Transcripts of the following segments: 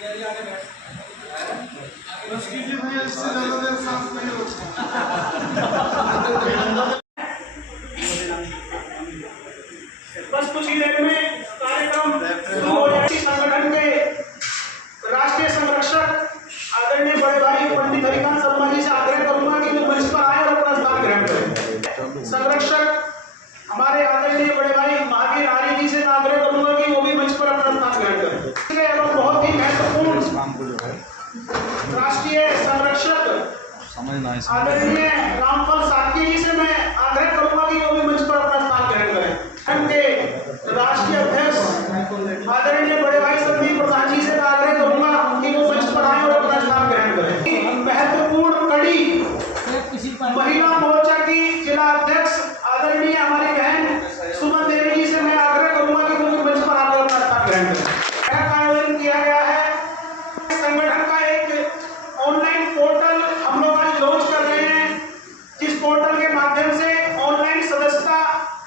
बस कुछ ही देर में कार्यक्रम शुरू हो जाएगी। संगठन के राष्ट्रीय संरक्षक आदरणीय बड़े भाई पंडित हरिकांत शर्मा जी से आग्रह करूंगा कि वो मंच पर आए और अपना स्थान ग्रहण करें। संरक्षक हमारे आदरणीय बड़े भाई महावीर आर्य जी से आग्रह करूंगा कि वो भी मंच पर अपना स्थान ग्रहण करें। एवं बहुत ही महत्वपूर्ण राष्ट्रीय संरक्षक आदरणीय रामफल सातके जी से मैं आग्रह करूंगा कि वो भी मंच पर अपना स्थान ग्रहण करें। के राष्ट्रीय अध्यक्ष आदरणीय बड़े भाई संदीप प्रधान जी से आग्रह करूंगा कि वो मंच पर आए और अपना स्थान ग्रहण करें। महत्वपूर्ण कड़ी महिला मोर्चा की जिला अध्यक्ष आदरणीय हमारी बहन सुमन देवी जी से मैं आग्रह करूंगा कि वो भी मंच पर आकर अपना स्थान ग्रहण करें। आयोजन किया गया है। संगठन का एक ऑनलाइन पोर्टल हम लोग आज लॉन्च कर रहे हैं, जिस पोर्टल के माध्यम से ऑनलाइन सदस्यता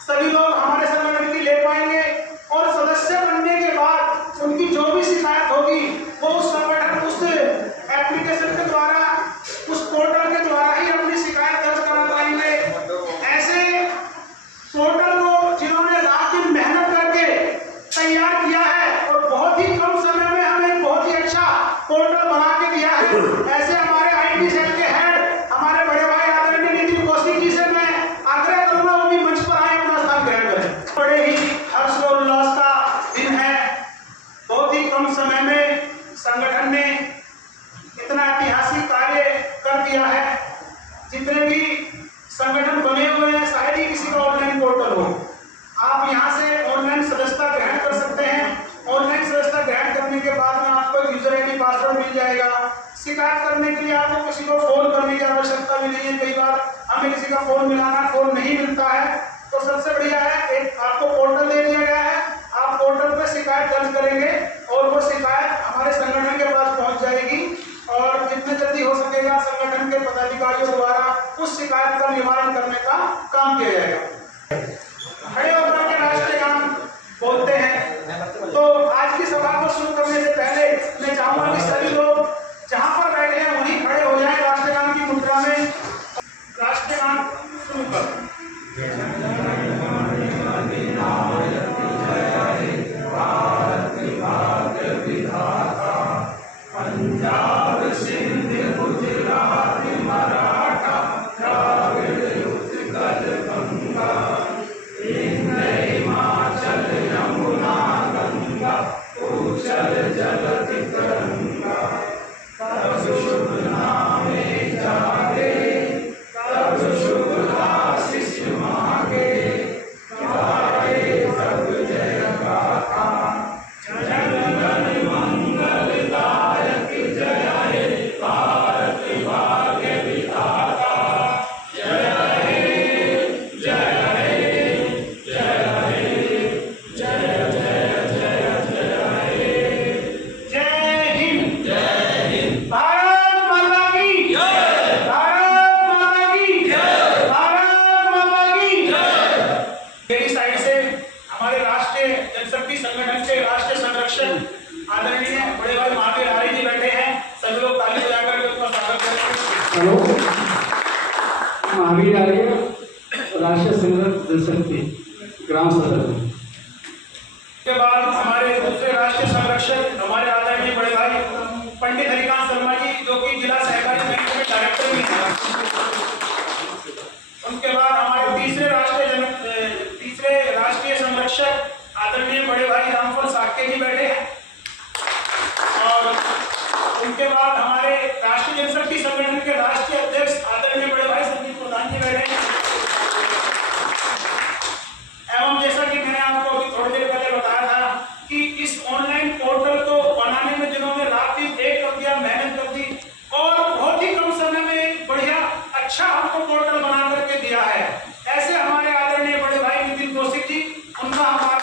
सभी लोग हमारे संगठन की ले पाएंगे और सदस्य बनने के बाद उनकी जो भी शिकायत होगी वो उस संगठन उस एप्लीकेशन के द्वारा उस पोर्टल के द्वारा ही अपनी शिकायत दर्ज करा पाएंगे। ऐसे पोर्टल को जिन्होंने रात दिन मेहनत करके तैयार किया है और बहुत ही कम समय में हमें बहुत ही अच्छा पोर्टल बना के दिया है, ऐसे हमारे आईटी सेल के हेड हमारे बड़े भाई आदरणीय नितिन कौशिक जी से मैं आग्रह करूंगा वो भी मंच पर आए अपना स्थान ग्रहण करें। बड़े ही हर्ष और उल्लास का दिन है। बहुत ही कम समय में संगठन ने इतना ऐतिहासिक कार्य कर दिया है। जितने भी संगठन बने हुए हैं शायद ही किसी का ऑनलाइन पोर्टल हो। आप यहाँ से ऑनलाइन सदस्यता ग्रहण कर सकते हैं। ऑनलाइन सदस्यता ग्रहण करने के बाद में आपको यूजर आईडी पासवर्ड मिल जाएगा। शिकायत करने के लिए आपको किसी को फोन करने की आवश्यकता भी नहीं है। कई बार हमें किसी का फोन मिलाना फोन नहीं मिलता है, तो सबसे बढ़िया है एक आपको पोर्टल दे दिया गया है। आप पोर्टल पर शिकायत दर्ज करेंगे और वो शिकायत हमारे संगठन के पास पहुंच जाएगी और जितने जल्दी हो सकेगा संगठन के पदाधिकारियों द्वारा उस शिकायत का निवारण करने का काम किया जाएगा। खड़े होकर के राष्ट्रीय गान बोलते हैं। तो आज की सभा को शुरू करने से पहले मैं चाहूंगा कि सभी लोग जहां पर बैठे हैं वहीं खड़े हो जाएं। राष्ट्रीय गान की मुद्रा में राष्ट्रीय गान शुरू कर। पंजाब सिंध गुजरात मराठा द्राविड़ उत्कल गंगा हिमाचल यमुना गंगा उच्चल जलधि तरंगा तब शुभ नामे जागे तब शुभ आशीष मांगे गाए तब जय गाथा जनगण मंगलदायक जय हे भारत भाग्य विधाता जय हे जय हे जय हे जय जय जय जय हे जय हिंद भारत माता की जय भारत माता की जय भारत माता की जय। मेरी साइड से हमारे राष्ट्रीय जनशक्ति संगठन के राष्ट्रीय संरक्षक आदरणीय बड़े भाई महावीर आर्य जी बैठे हैं। सभी लोग ताली बजाकर के उनका स्वागत करें। हेलो, महावीर आर्य राष्ट्रीय संगठन जनशक्ति ग्राम सदस्य। के बाद हमारे दूसरे राष्ट्रीय संरक्षक हमारे आदरणीय बड़े भाई पंडित हरिकांत शर्मा जी जो कि जिला सहकारी बैंक के डायरेक्टर भी हैं। उनके बाद हमारे तीसरे राष्ट्रीय संरक्षक आदरणीय बड़े भाई रामफल सातके जी बैठे हैं और उनके बाद हमारे राष्ट्रीय जनशक्ति संगठन के राष्ट्रीय अध्यक्ष आदरणीय बड़े भाई संदीप प्रधान जी बैठे हैं। एवं जैसा कि मैंने आपको अभी थोड़ी देर पहले बताया था कि इस ऑनलाइन पोर्टल को बनाने में जिन्होंने रात दिन एक कर दिया, मेहनत कर दी और बहुत ही कम समय में एक बढ़िया अच्छा हमको पोर्टल बना करके दिया है, ऐसे हमारे आदरणीय बड़े भाई नितिन कौशिक जी, उनका हमारा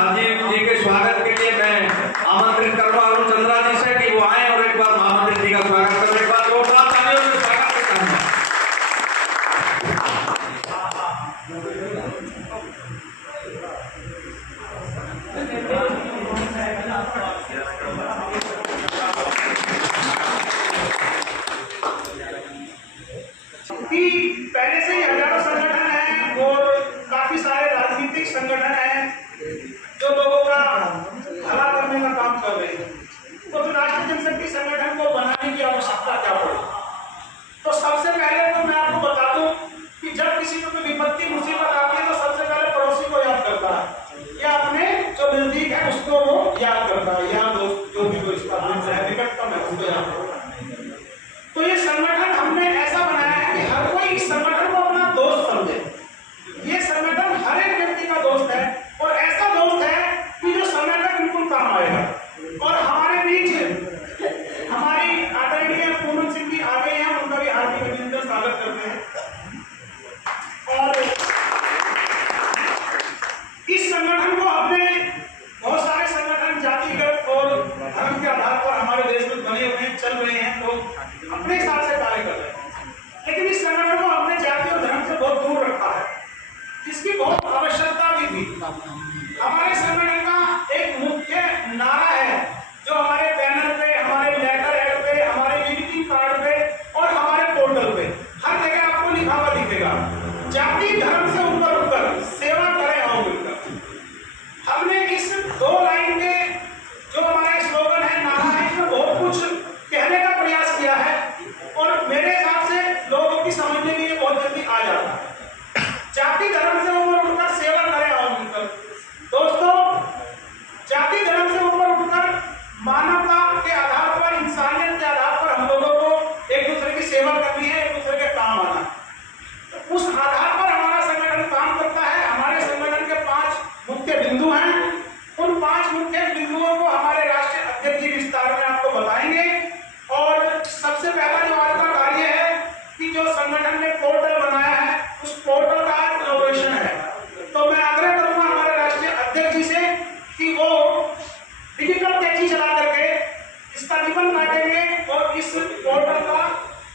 राजीव जी के स्वागत के लिए मैं आमंत्रित कर रहा हूँ चंद्रा जी से कि वो आए और एक बार महामंत्री जी का स्वागत करें। एक बार जोरदार तालियों से स्वागत करता हूँ। कि पहले से ही हजारों संगठन हैं और काफी सारे राजनीतिक संगठन हैं जो लोगों का भला करने का काम कर रहे हैं। तो फिर राष्ट्रीय जनशक्ति संगठन को बनाने की आवश्यकता क्या पड़ी? तो सबसे पहले तो मैं आपको बता दूं कि जब किसी को कोई विपत्ति मुसीबत आती है तो सबसे पहले पड़ोसी को याद करता है या अपने जो नजदीक है उसको वो याद करता है या जो भी कोई इसका निकटतम है उसको याद करता है। तो ये संगठन हमने ऐसा बनाया है कि हर कोई इस संगठन को अपना दोस्त समझे। ये संगठन हर एक व्यक्ति का दोस्त है और ऐसा दोस्त है कि जो समय तक बिल्कुल काम आएगा। और हमारे बीच हमारी आदरणीय पूनम सिंह जी आ गए हैं, उनका भी हार्दिक अभिनंदन स्वागत करते हैं। और इस संगठन को अपने बहुत सारे संगठन जातिगत और धर्म के आधार पर हमारे देश में बने हुए हैं, चल रहे हैं, तो अपने हिसाब से कार्य कर रहे हैं। लेकिन इस संगठन को अपने जाति और धर्म से बहुत दूर रखा है, जिसकी बहुत आवश्यकता भी थी। हमारे संगठन का एक मुख्य नारा है जो हमारे बैनर पे, हमारे लेटर हेड पे, हमारे विजिटिंग कार्ड पे और हमारे पोर्टल पे हर जगह आपको लिखा हुआ दिखेगा, जाति धर्म से ऊपर उठकर सेवा करें आओ मिलकर। हमने इस 2 लाइन के जो हमारा स्लोगन है, नारा है, इसमें बहुत कुछ कहने का प्रयास किया है और मेरे हिसाब से लोगों की समझने में ये बहुत जल्दी आ जाता है। जाति धर्म से ऊपर उठकर सेवा करें आओ मिलकर। दोस्तों, जाति धर्म से ऊपर उठकर मानवता के आधार पर, इंसानियत के आधार पर हम लोगों को एक दूसरे की सेवा करनी है, एक दूसरे के काम आना है। उस आधार पर हमारा संगठन काम करता है। हमारे संगठन के 5 मुख्य बिंदु हैं। उन 5 मुख्य बिंदुओं को हमारे राष्ट्रीय अध्यक्ष जी विस्तार में आपको बताएंगे। और सबसे पहला जो आज का कार्य है कि जो संगठन ने पोर्टल बनाया है, उस पोर्टल का आज इनॉग्रेशन है। तो मैं आग्रह करूंगा हमारे राष्ट्रीय अध्यक्ष जी से कि वो डिजिटल कैची चला करके इसका रिबन काटेंगे और इस पोर्टल का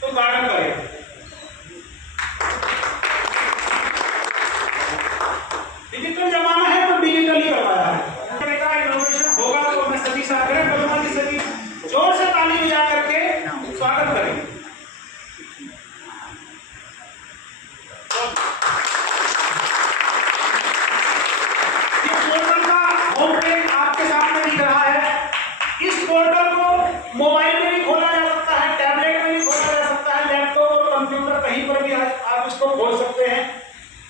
उद्घाटन करेंगे। डिजिटल जमाना है तो डिजिटल ही करवाया है। इनोवेशन होगा तो मैं सभी से आग्रह करूंगा कि सभी जोर से ताली बजा करके स्वागत करें। इस पोर्टल का होम पेज आपके सामने दिख रहा है। इस पोर्टल को मोबाइल में भी खोला जा सकता है, टैबलेट में भी खोला जा सकता है, लैपटॉप और कंप्यूटर कहीं पर भी आप इसको खोल सकते हैं।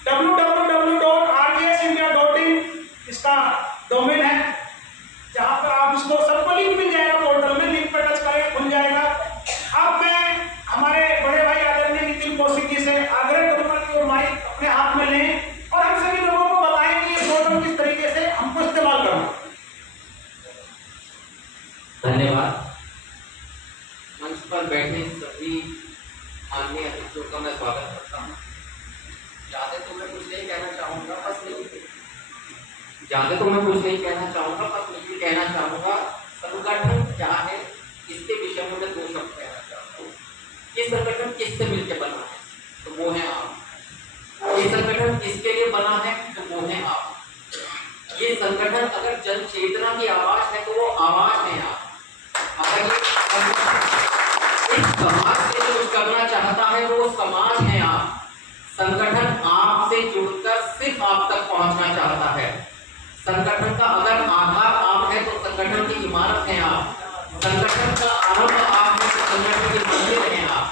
www.rgsindia.in इसका डोमेन है, जहां पर आप इसको सबको लिंक मिल जाएगा, पोर्टल में लिंक पर टच करेंगे खुल जाएगा। अब मैं हमारे बड़े भाई आदरणीय नितिन कौशिक जी से आग्रह करूंगा कि वो माइक अपने हाथ में लें और हम सभी लोगों को बताएं कि ये पोर्टल किस तरीके से हमको इस्तेमाल करना। धन्यवाद। मंच पर बैठे सभी माननीय अतिथियों का मैं स्वागत करता हूँ। ज्यादा तो मैं कुछ नहीं कहना चाहूँगा, बस कहना चाहूँगा संगठन क्या है इसके विषय में मैं 2 शब्द कहना चाहता हूँ। ये संगठन किससे मिलकर बना है? तो वो है आप। ये संगठन किसके लिए बना है? तो वो है आप। ये संगठन अगर जन चेतना की आवाज है तो वो आवाज है आप। अगर इस समाज के लिए कुछ करना चाहता है वो समाज है आप। संगठन आपसे जुड़कर सिर्फ आप तक पहुंचना चाहता है। संगठन का अगर आधार आप है तो संगठन की इमारत है आप। संगठन का आरंभ आप है तो संगठन की मंजिल है आप।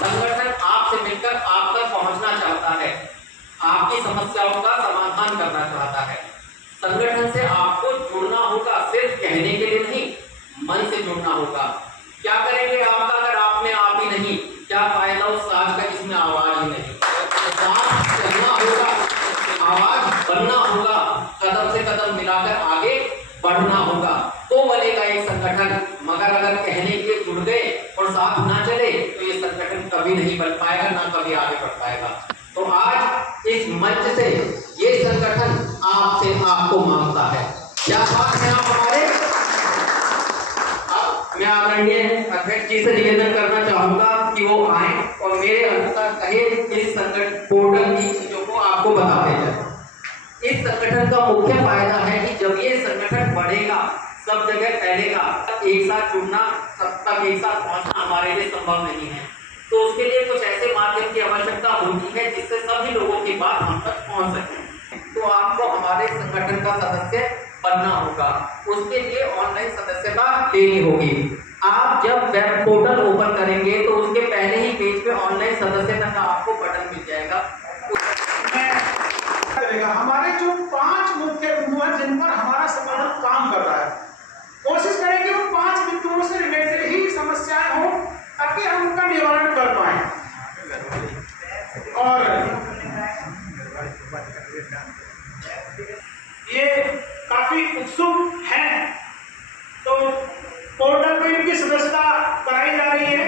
संगठन आपसे मिलकर आप तक पहुंचना चाहता है, आपकी समस्याओं का समाधान करना चाहता है। संगठन से आपको जुड़ना होगा, सिर्फ कहने के लिए नहीं, मन से जुड़ना होगा। क्या करेंगे आपका अगर आप में आप ही नहीं? क्या फायदा उस साज का जिसमें आवाज ही नहीं? साथ चलना होगा, आवाज बनना होगा, कदम से कदम मिलाकर आगे बढ़ना होगा, तो बनेगा एक संगठन। मगर अगर कहने के लिए जुड़ गए और साथ ना चले तो ये संगठन कभी नहीं बन पाएगा, ना कभी आगे बढ़ पाएगा। तो आज इस मंच से ये संगठन आपसे आप आपको मांगता है। क्या बात है आप हमारे। अब मैं आदरणीय अध्यक्ष जी से निवेदन करना चाहूंगा कि वो आए और मेरे अनुसार कहे इस संगठन पोर्टल की चीजों को आपको बताते जाए। इस संगठन का मुख्य फायदा है कि जब ये संगठन बढ़ेगा, सब जगह फैलेगा, एक साथ जुड़ना, सब तक एक साथ पहुंचना हमारे लिए संभव नहीं है। तो उसके लिए कुछ ऐसे माध्यम की आवश्यकता होती है जिससे सभी लोगों की बात हम तक पहुंच सके। तो आपको हमारे संगठन का सदस्य बनना होगा। उसके लिए ऑनलाइन सदस्यता लेनी होगी। आप जब वेब पोर्टल ओपन करेंगे तो उसके पहले ही पेज पे ऑनलाइन सदस्यता का आपको बटन मिल जाएगा। हमारे जो 5 मुख्य बिंदु हैं जिन पर हमारा संगठन काम कर रहा है, कोशिश करें कि उन 5 बिंदुओं से रिलेटेड ही समस्याएं हों ताकि हम उनका निवारण कर पाए। और ये काफी उत्सुक हैं, तो पोर्टल पर इनकी सदस्यता कराई जा रही है।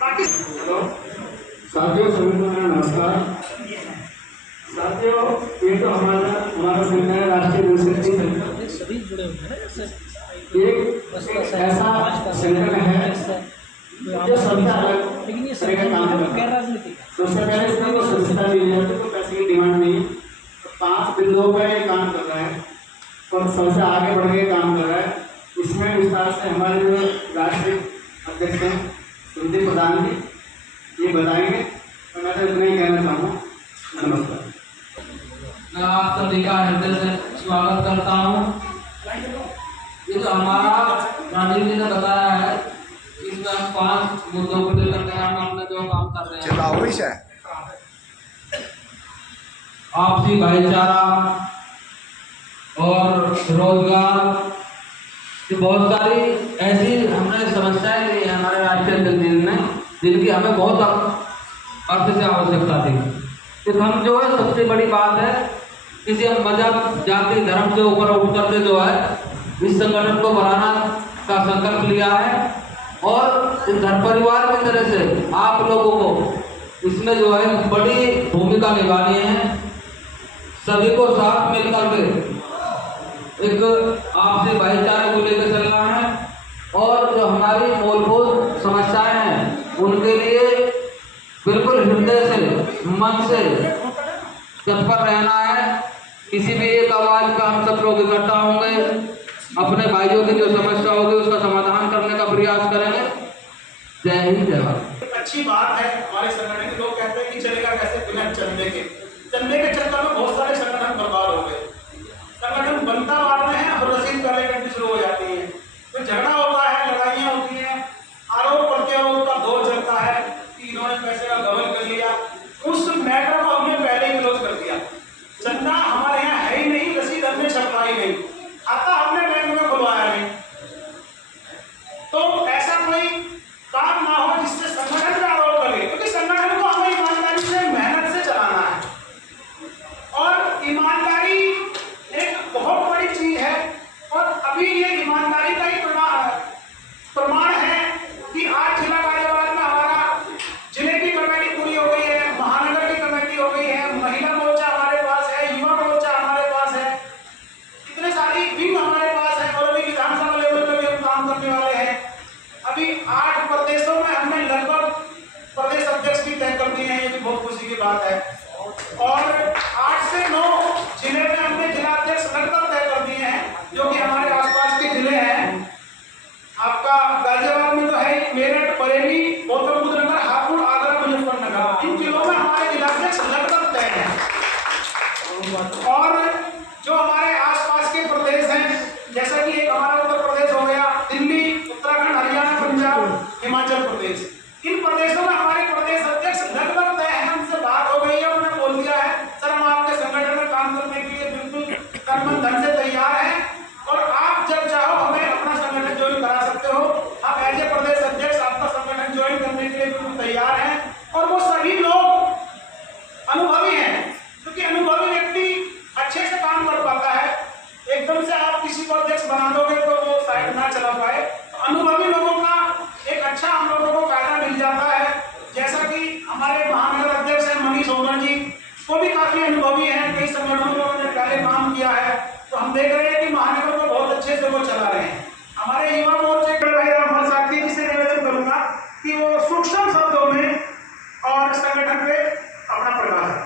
बाकी साथियों सभी को मेरा नमस्कार। साथियों, ये तो हमारा संगठन है राष्ट्रीय जनशक्ति संगठन। एक ऐसा संगठन है जो सबसे अलग तरह का काम करता है। सबसे पहले इसमें कोई सदस्यता नहीं है, तो पैसे की डिमांड नहीं है। 5 बिंदुओं पर ये काम कर रहा है और सबसे आगे बढ़ के काम कर रहा है। इसमें विस्तार से हमारे जो राष्ट्रीय अध्यक्ष हैं सुदीप प्रधान जी ये बताएंगे, तो मैं तो इतना ही कहना चाहूँगा। नमस्कार। मैं आप सभी का हृदय से स्वागत करता हूँ। ये जो हमारा राजीव जी ने बताया है, इसमें हम 5 मुद्दों को लेकर के हम अपने जो काम कर रहे हैं। आपसी भाईचारा और रोजगार, ये बहुत सारी ऐसी हमने समस्याएं ली हैं हमारे राष्ट्रीय अध्यक्ष ने, जिनकी हमें बहुत अर्थ से आवश्यकता थी। तो हम जो है सबसे बड़ी बात है, किसी मजहब जाति धर्म से ऊपर उठ करके जो है इस संगठन को बनाना का संकल्प लिया है और इस घर परिवार की तरह से आप लोगों को इसमें जो है बड़ी भूमिका निभानी है। सभी को साथ मिलकर के एक आपसी भाईचारे को लेकर चलना है और जो हमारी मूलभूत समस्याएं हैं उनके लिए बिल्कुल हृदय से मन से तत्पर रहना है। किसी भी एक आवाज का हम सब लोग इकट्ठा होंगे, अपने भाइयों की जो समस्या होगी उसका समाधान करने का प्रयास करेंगे। जय हिंद, जय भारत। अच्छी बात है हमारे संगठन के लोग कहते हैं कि चलेगा कैसे बिना चंदे के। चंदे के चक्कर में बहुत सारे संगठन बर्बाद हो गए। संगठन बनता बाद में है और रसीद पहले करनी शुरू हो जाती है, तो झगड़ा होता है, लड़ाइयाँ होती हैं, आरोप प्रत्यारोप का दौर चलता है कि इन्होंने पैसे का गबन कर लिया। उस मैटर को हमने पहले ही क्लोज कर दिया। चंदा हमारे यहाँ है ही नहीं, रसीद हमने छपवाई नहीं, खाता हमने बैंक में खुलवाया नहीं। तो ऐसा कोई काम ना हो जिससे संगठन का आरोप लगे, क्योंकि संगठन को हमें ईमानदारी से मेहनत से चलाना है और ईमानदारी एक बहुत बड़ी चीज है। और अभी ये ईमानदारी का ही प्रमाण है कि आज जिला कार्यवाह में हमारा जिले की कमेटी पूरी हो गई है, महानगर की कमेटी हो गई है, महिला मोर्चा हमारे पास है, युवा मोर्चा हमारे पास है, इतने सारी विंग हमारे पास है और अभी विधानसभा लेवल पर भी हम काम करने वाले हैं। अभी 8 प्रदेशों में हमने लगभग प्रदेश अध्यक्ष भी तय कर दिए हैं, ये भी बहुत खुशी की बात है। और 8 से 9 जिले में हमने जिला अध्यक्ष लगभग तय कर दिए हैं, जो कि हमारे आसपास के जिले हैं। आपका गाजियाबाद में तो है मेरठ, बरेली, गौतम बुद्ध नगर, हापुड़, आगरा, मुजफ्फरनगर, इन जिलों में हमारे जिला अध्यक्ष लगभग तय हैं। और जो हमारे आसपास के प्रदेश हैं, जैसा कि एक हमारा उत्तर प्रदेश हो गया, दिल्ली, उत्तराखंड, हरियाणा, पंजाब, हिमाचल प्रदेश, इन प्रदेशों में हमारे प्रदेश अध्यक्ष लगभग तय है। हमसे बात हो गई है, उन्होंने बोल दिया है सर हम आपके संगठन में काम करने के लिए बिल्कुल तन धन से तैयार हैं और आप जब चाहो हमें अपना संगठन ज्वाइन करा सकते हो। आप एज ए प्रदेश अध्यक्ष आपका संगठन ज्वाइन करने के लिए बिल्कुल तैयार हैं। और वो सभी लोग अनुभवी हैं, क्योंकि अनुभवी व्यक्ति अच्छे से काम कर पाता है। एकदम से आप किसी को अध्यक्ष बना दोगे तो वो शायद ना चला पाए। तो अनुभवी लोगों का एक अच्छा हम लोगों को फायदा मिल जाता है। जैसा कि हमारे महानगर अध्यक्ष हैं मनीष ओमर जी, वो भी काफी अनुभवी हैं, कई संगठनों में उन्होंने पहले हम देख रहे हैं कि महानगर को बहुत अच्छे से वो चला रहे हैं। हमारे युवा मोर्चे के भाई रामफल साथी जी से निवेदन करूंगा कि वो सूक्ष्म शब्दों में और संगठन पे अपना प्रकाश है।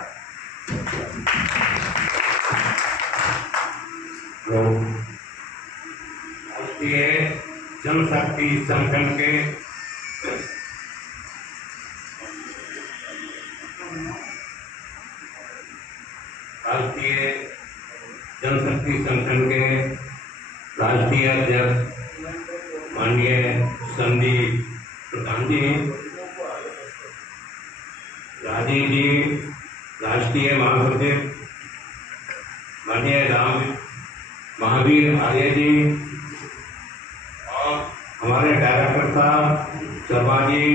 राष्ट्रीय जनशक्ति संगठन के राष्ट्रीय अध्यक्ष माननीय संदीप प्रधान जी, राजीव जी राष्ट्रीय महासचिव, माननीय राम महावीर आर्य जी, और हमारे डायरेक्टर साहब शर्मा जी,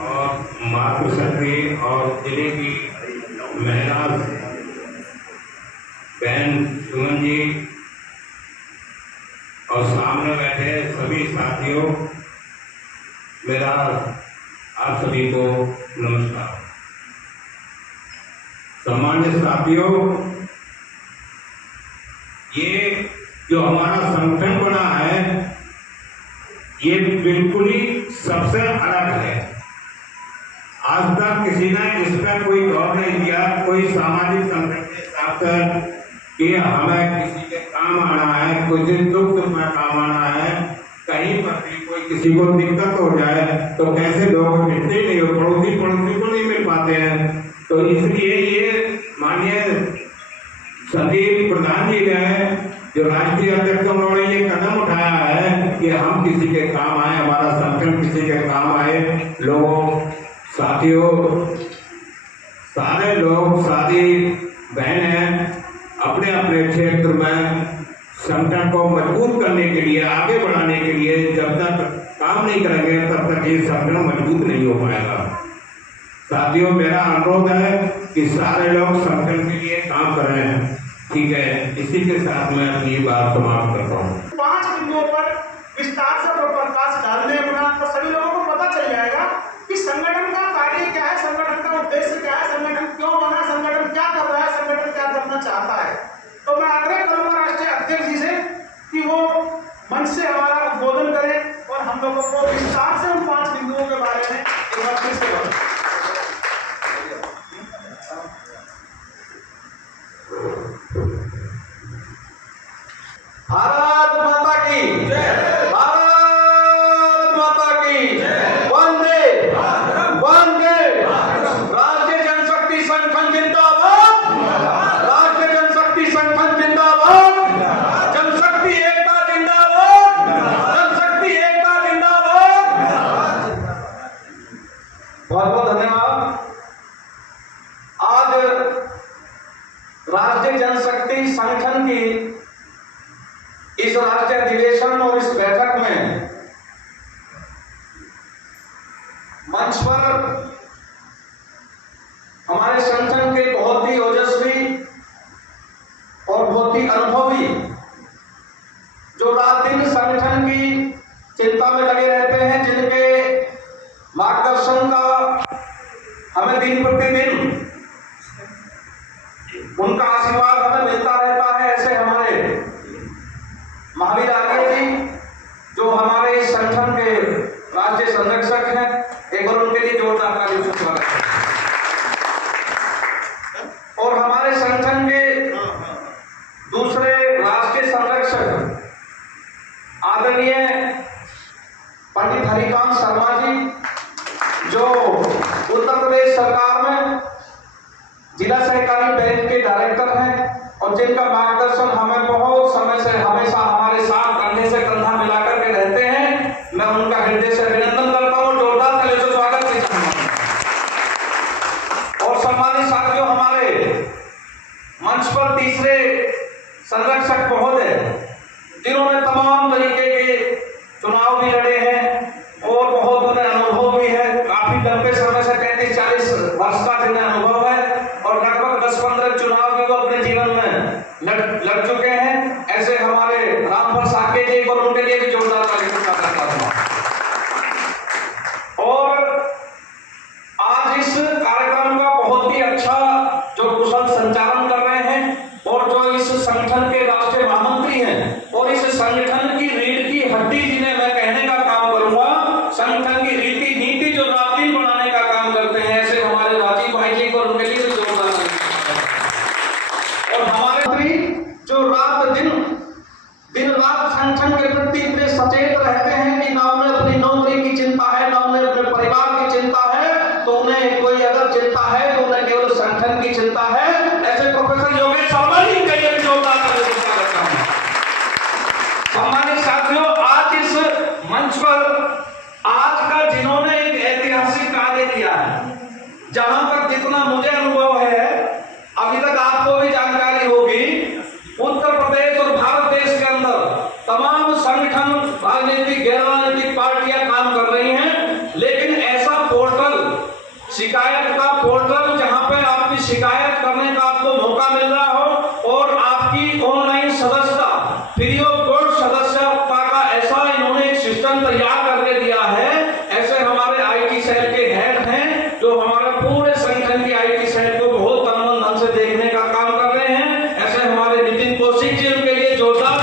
और मातृ शक्ति और जिले की महिला बहन सुमन जी, और सामने बैठे सभी साथियों, मेरा आप सभी को नमस्कार। सम्मानित साथियों, ये जो हमारा संगठन बना है ये बिल्कुल ही सबसे अलग है। आज तक किसी ने इस पर कोई गौर नहीं किया। कोई सामाजिक संगठन के साथ कि हमें किसी के काम आना है, कुछ दुख में काम आना है, कहीं पर भी कोई किसी को दिक्कत हो जाए तो कैसे लोग मिलते नहीं हो, पड़ोसी को नहीं मिल पाते हैं। तो इसलिए ये माननीय संदीप प्रधान जी ने जो राष्ट्रीय अध्यक्ष, उन्होंने ये कदम उठाया है कि हम किसी के काम आए, हमारा संगठन किसी के काम आए। लोगों, साथियों, सारे लोग, सारी बहनें अपने अपने क्षेत्र में संगठन को मजबूत करने के लिए, आगे बढ़ाने के लिए जब तक काम नहीं करेंगे तब तक ये संगठन मजबूत नहीं हो पाएगा। साथियों, मेरा अनुरोध है कि सारे लोग संगठन के लिए काम करें। ठीक है, इसी के साथ मैं अपनी बात समाप्त करता हूँ। 5 बिंदुओं पर विस्तार से प्रकाश डालने अपना, तो सभी लोगों को पता चल जाएगा कि संगठन का कार्य क्या है, संगठन का उद्देश्य क्या है, संगठन क्यों बना, संगठन क्या कर रहा है, संगठन क्या करना चाहता है। तो मैं आग्रह करूंगा राष्ट्रीय अध्यक्ष जी से कि वो मंच से हमारा उद्बोधन करें और हम लोगों को विस्तार से उन 5 बिंदुओं के बारे में एक बार फिर से बताएं। भारत माता की जय, भारत माता की जय, वंदे वंदे। राष्ट्रीय जनशक्ति संगठन जिंदाबाद, राष्ट्रीय जनशक्ति संगठन जिंदाबाद, जनशक्ति एकता जिंदाबाद, जनशक्ति एकता जिंदाबाद। बहुत बहुत धन्यवाद। आज राष्ट्रीय जनशक्ति संगठन की इस राष्ट्रीय अधिवेशन और इस बैठक में मंच पर हमारे संगठन के बहुत ही ओजस्वी और बहुत ही अनुभवी, जो रात दिन संगठन की चिंता में लगे रहते हैं, जिनके मार्गदर्शन का हमें दिन प्रतिदिन उनका आशीर्वाद हमें मिलता रहता है, ऐसे हमारे महावीर आर्य जी, जो हमारे इस संगठन के राज्य संरक्षक हैं, एक बार उनके लिए जोरदार तालियों से स्वागत है। और हमारे संगठन के दूसरे राष्ट्रीय संरक्षक आदरणीय पंडित हरिकांत शर्मा जी, जो उत्तर प्रदेश सरकार में जिला सहकारी बैंक के डायरेक्टर हैं और जिनका मार्गदर्शन हमें बहुत समय से हमेशा हमारे साथ कंधे से कंधा मिलाकर के रहते हैं। मैं उनका हृदय से अभिनंदन करता हूं, जोरदार तालियों से स्वागत करता हूं। और सम्मानित साथियों, हमारे मंच पर तीसरे संरक्षक महोदय, जिन्होंने तमाम तरीके के चुनाव भी लड़े हैं और बहुत उन्हें अनुभव भी है, काफी लंबे समय से 35-40 वर्ष का जिन्हें अनुभव है और लगभग 10-15 चुनाव भी वो अपने जीवन में लड़ चुके हैं, ऐसे हमारे रामफल साके जी, और उनके लिए भी जोरदार तालियों का करता हूं। और आज इस कार्यक्रम का बहुत ही अच्छा जो कुशल संचालन कर रहे हैं और जो इस संगठन के राष्ट्रीय महामंत्री हैं और इस संगठन की रीढ़ की हड्डी जिन्हें मैं कहने का काम करूंगा, संगठन की रीति नीति जो रात दिन बनाने का काम करते हैं, ऐसे हमारे राजीव भाई जी को उनके लिए भी जोरदार और हमारे मंत्री जो दिन रात संगठन के प्रति इतने सचेत रहते हैं कि ना उन्हें अपनी नौकरी की चिंता है, ना उन्हें अपने परिवार की चिंता है, तो उन्हें कोई अगर चिंता है तो उन्हें केवल संगठन की चिंता है। ऐसे प्रोफेसर योगेश शर्मा जी के लिए भी जोरदार तालियां करता हूं। सम्मानित साथियों, आज इस मंच पर आज का जिन्होंने एक ऐतिहासिक कार्य किया है, जहां तक जितना मुझे अनुभव है, अभी तक आपको भी जानकारी होगी, उत्तर प्रदेश और भारत देश के अंदर तमाम संगठन, राजनीतिक गैर राजनीतिक पार्टियां काम कर रही हैं, लेकिन ऐसा पोर्टल, शिकायत का पोर्टल, जहां पे आपकी शिकायत करने का आपको मौका मिल रहा हो और आपकी ऑनलाइन सदस्यता, फ्री ऑफ कॉस्ट सदस्यता का ऐसा इन्होंने एक सिस्टम तैयार करके दिया है। ऐसे हमारे आईटी सेल के हेड हैं जो हमारे पूरे संगठन की आईटी सेल को बहुत तनमन धन से देखने का काम कर रहे हैं। ऐसे हमारे नितिन कौशिक जी, उनके लिए जोरदार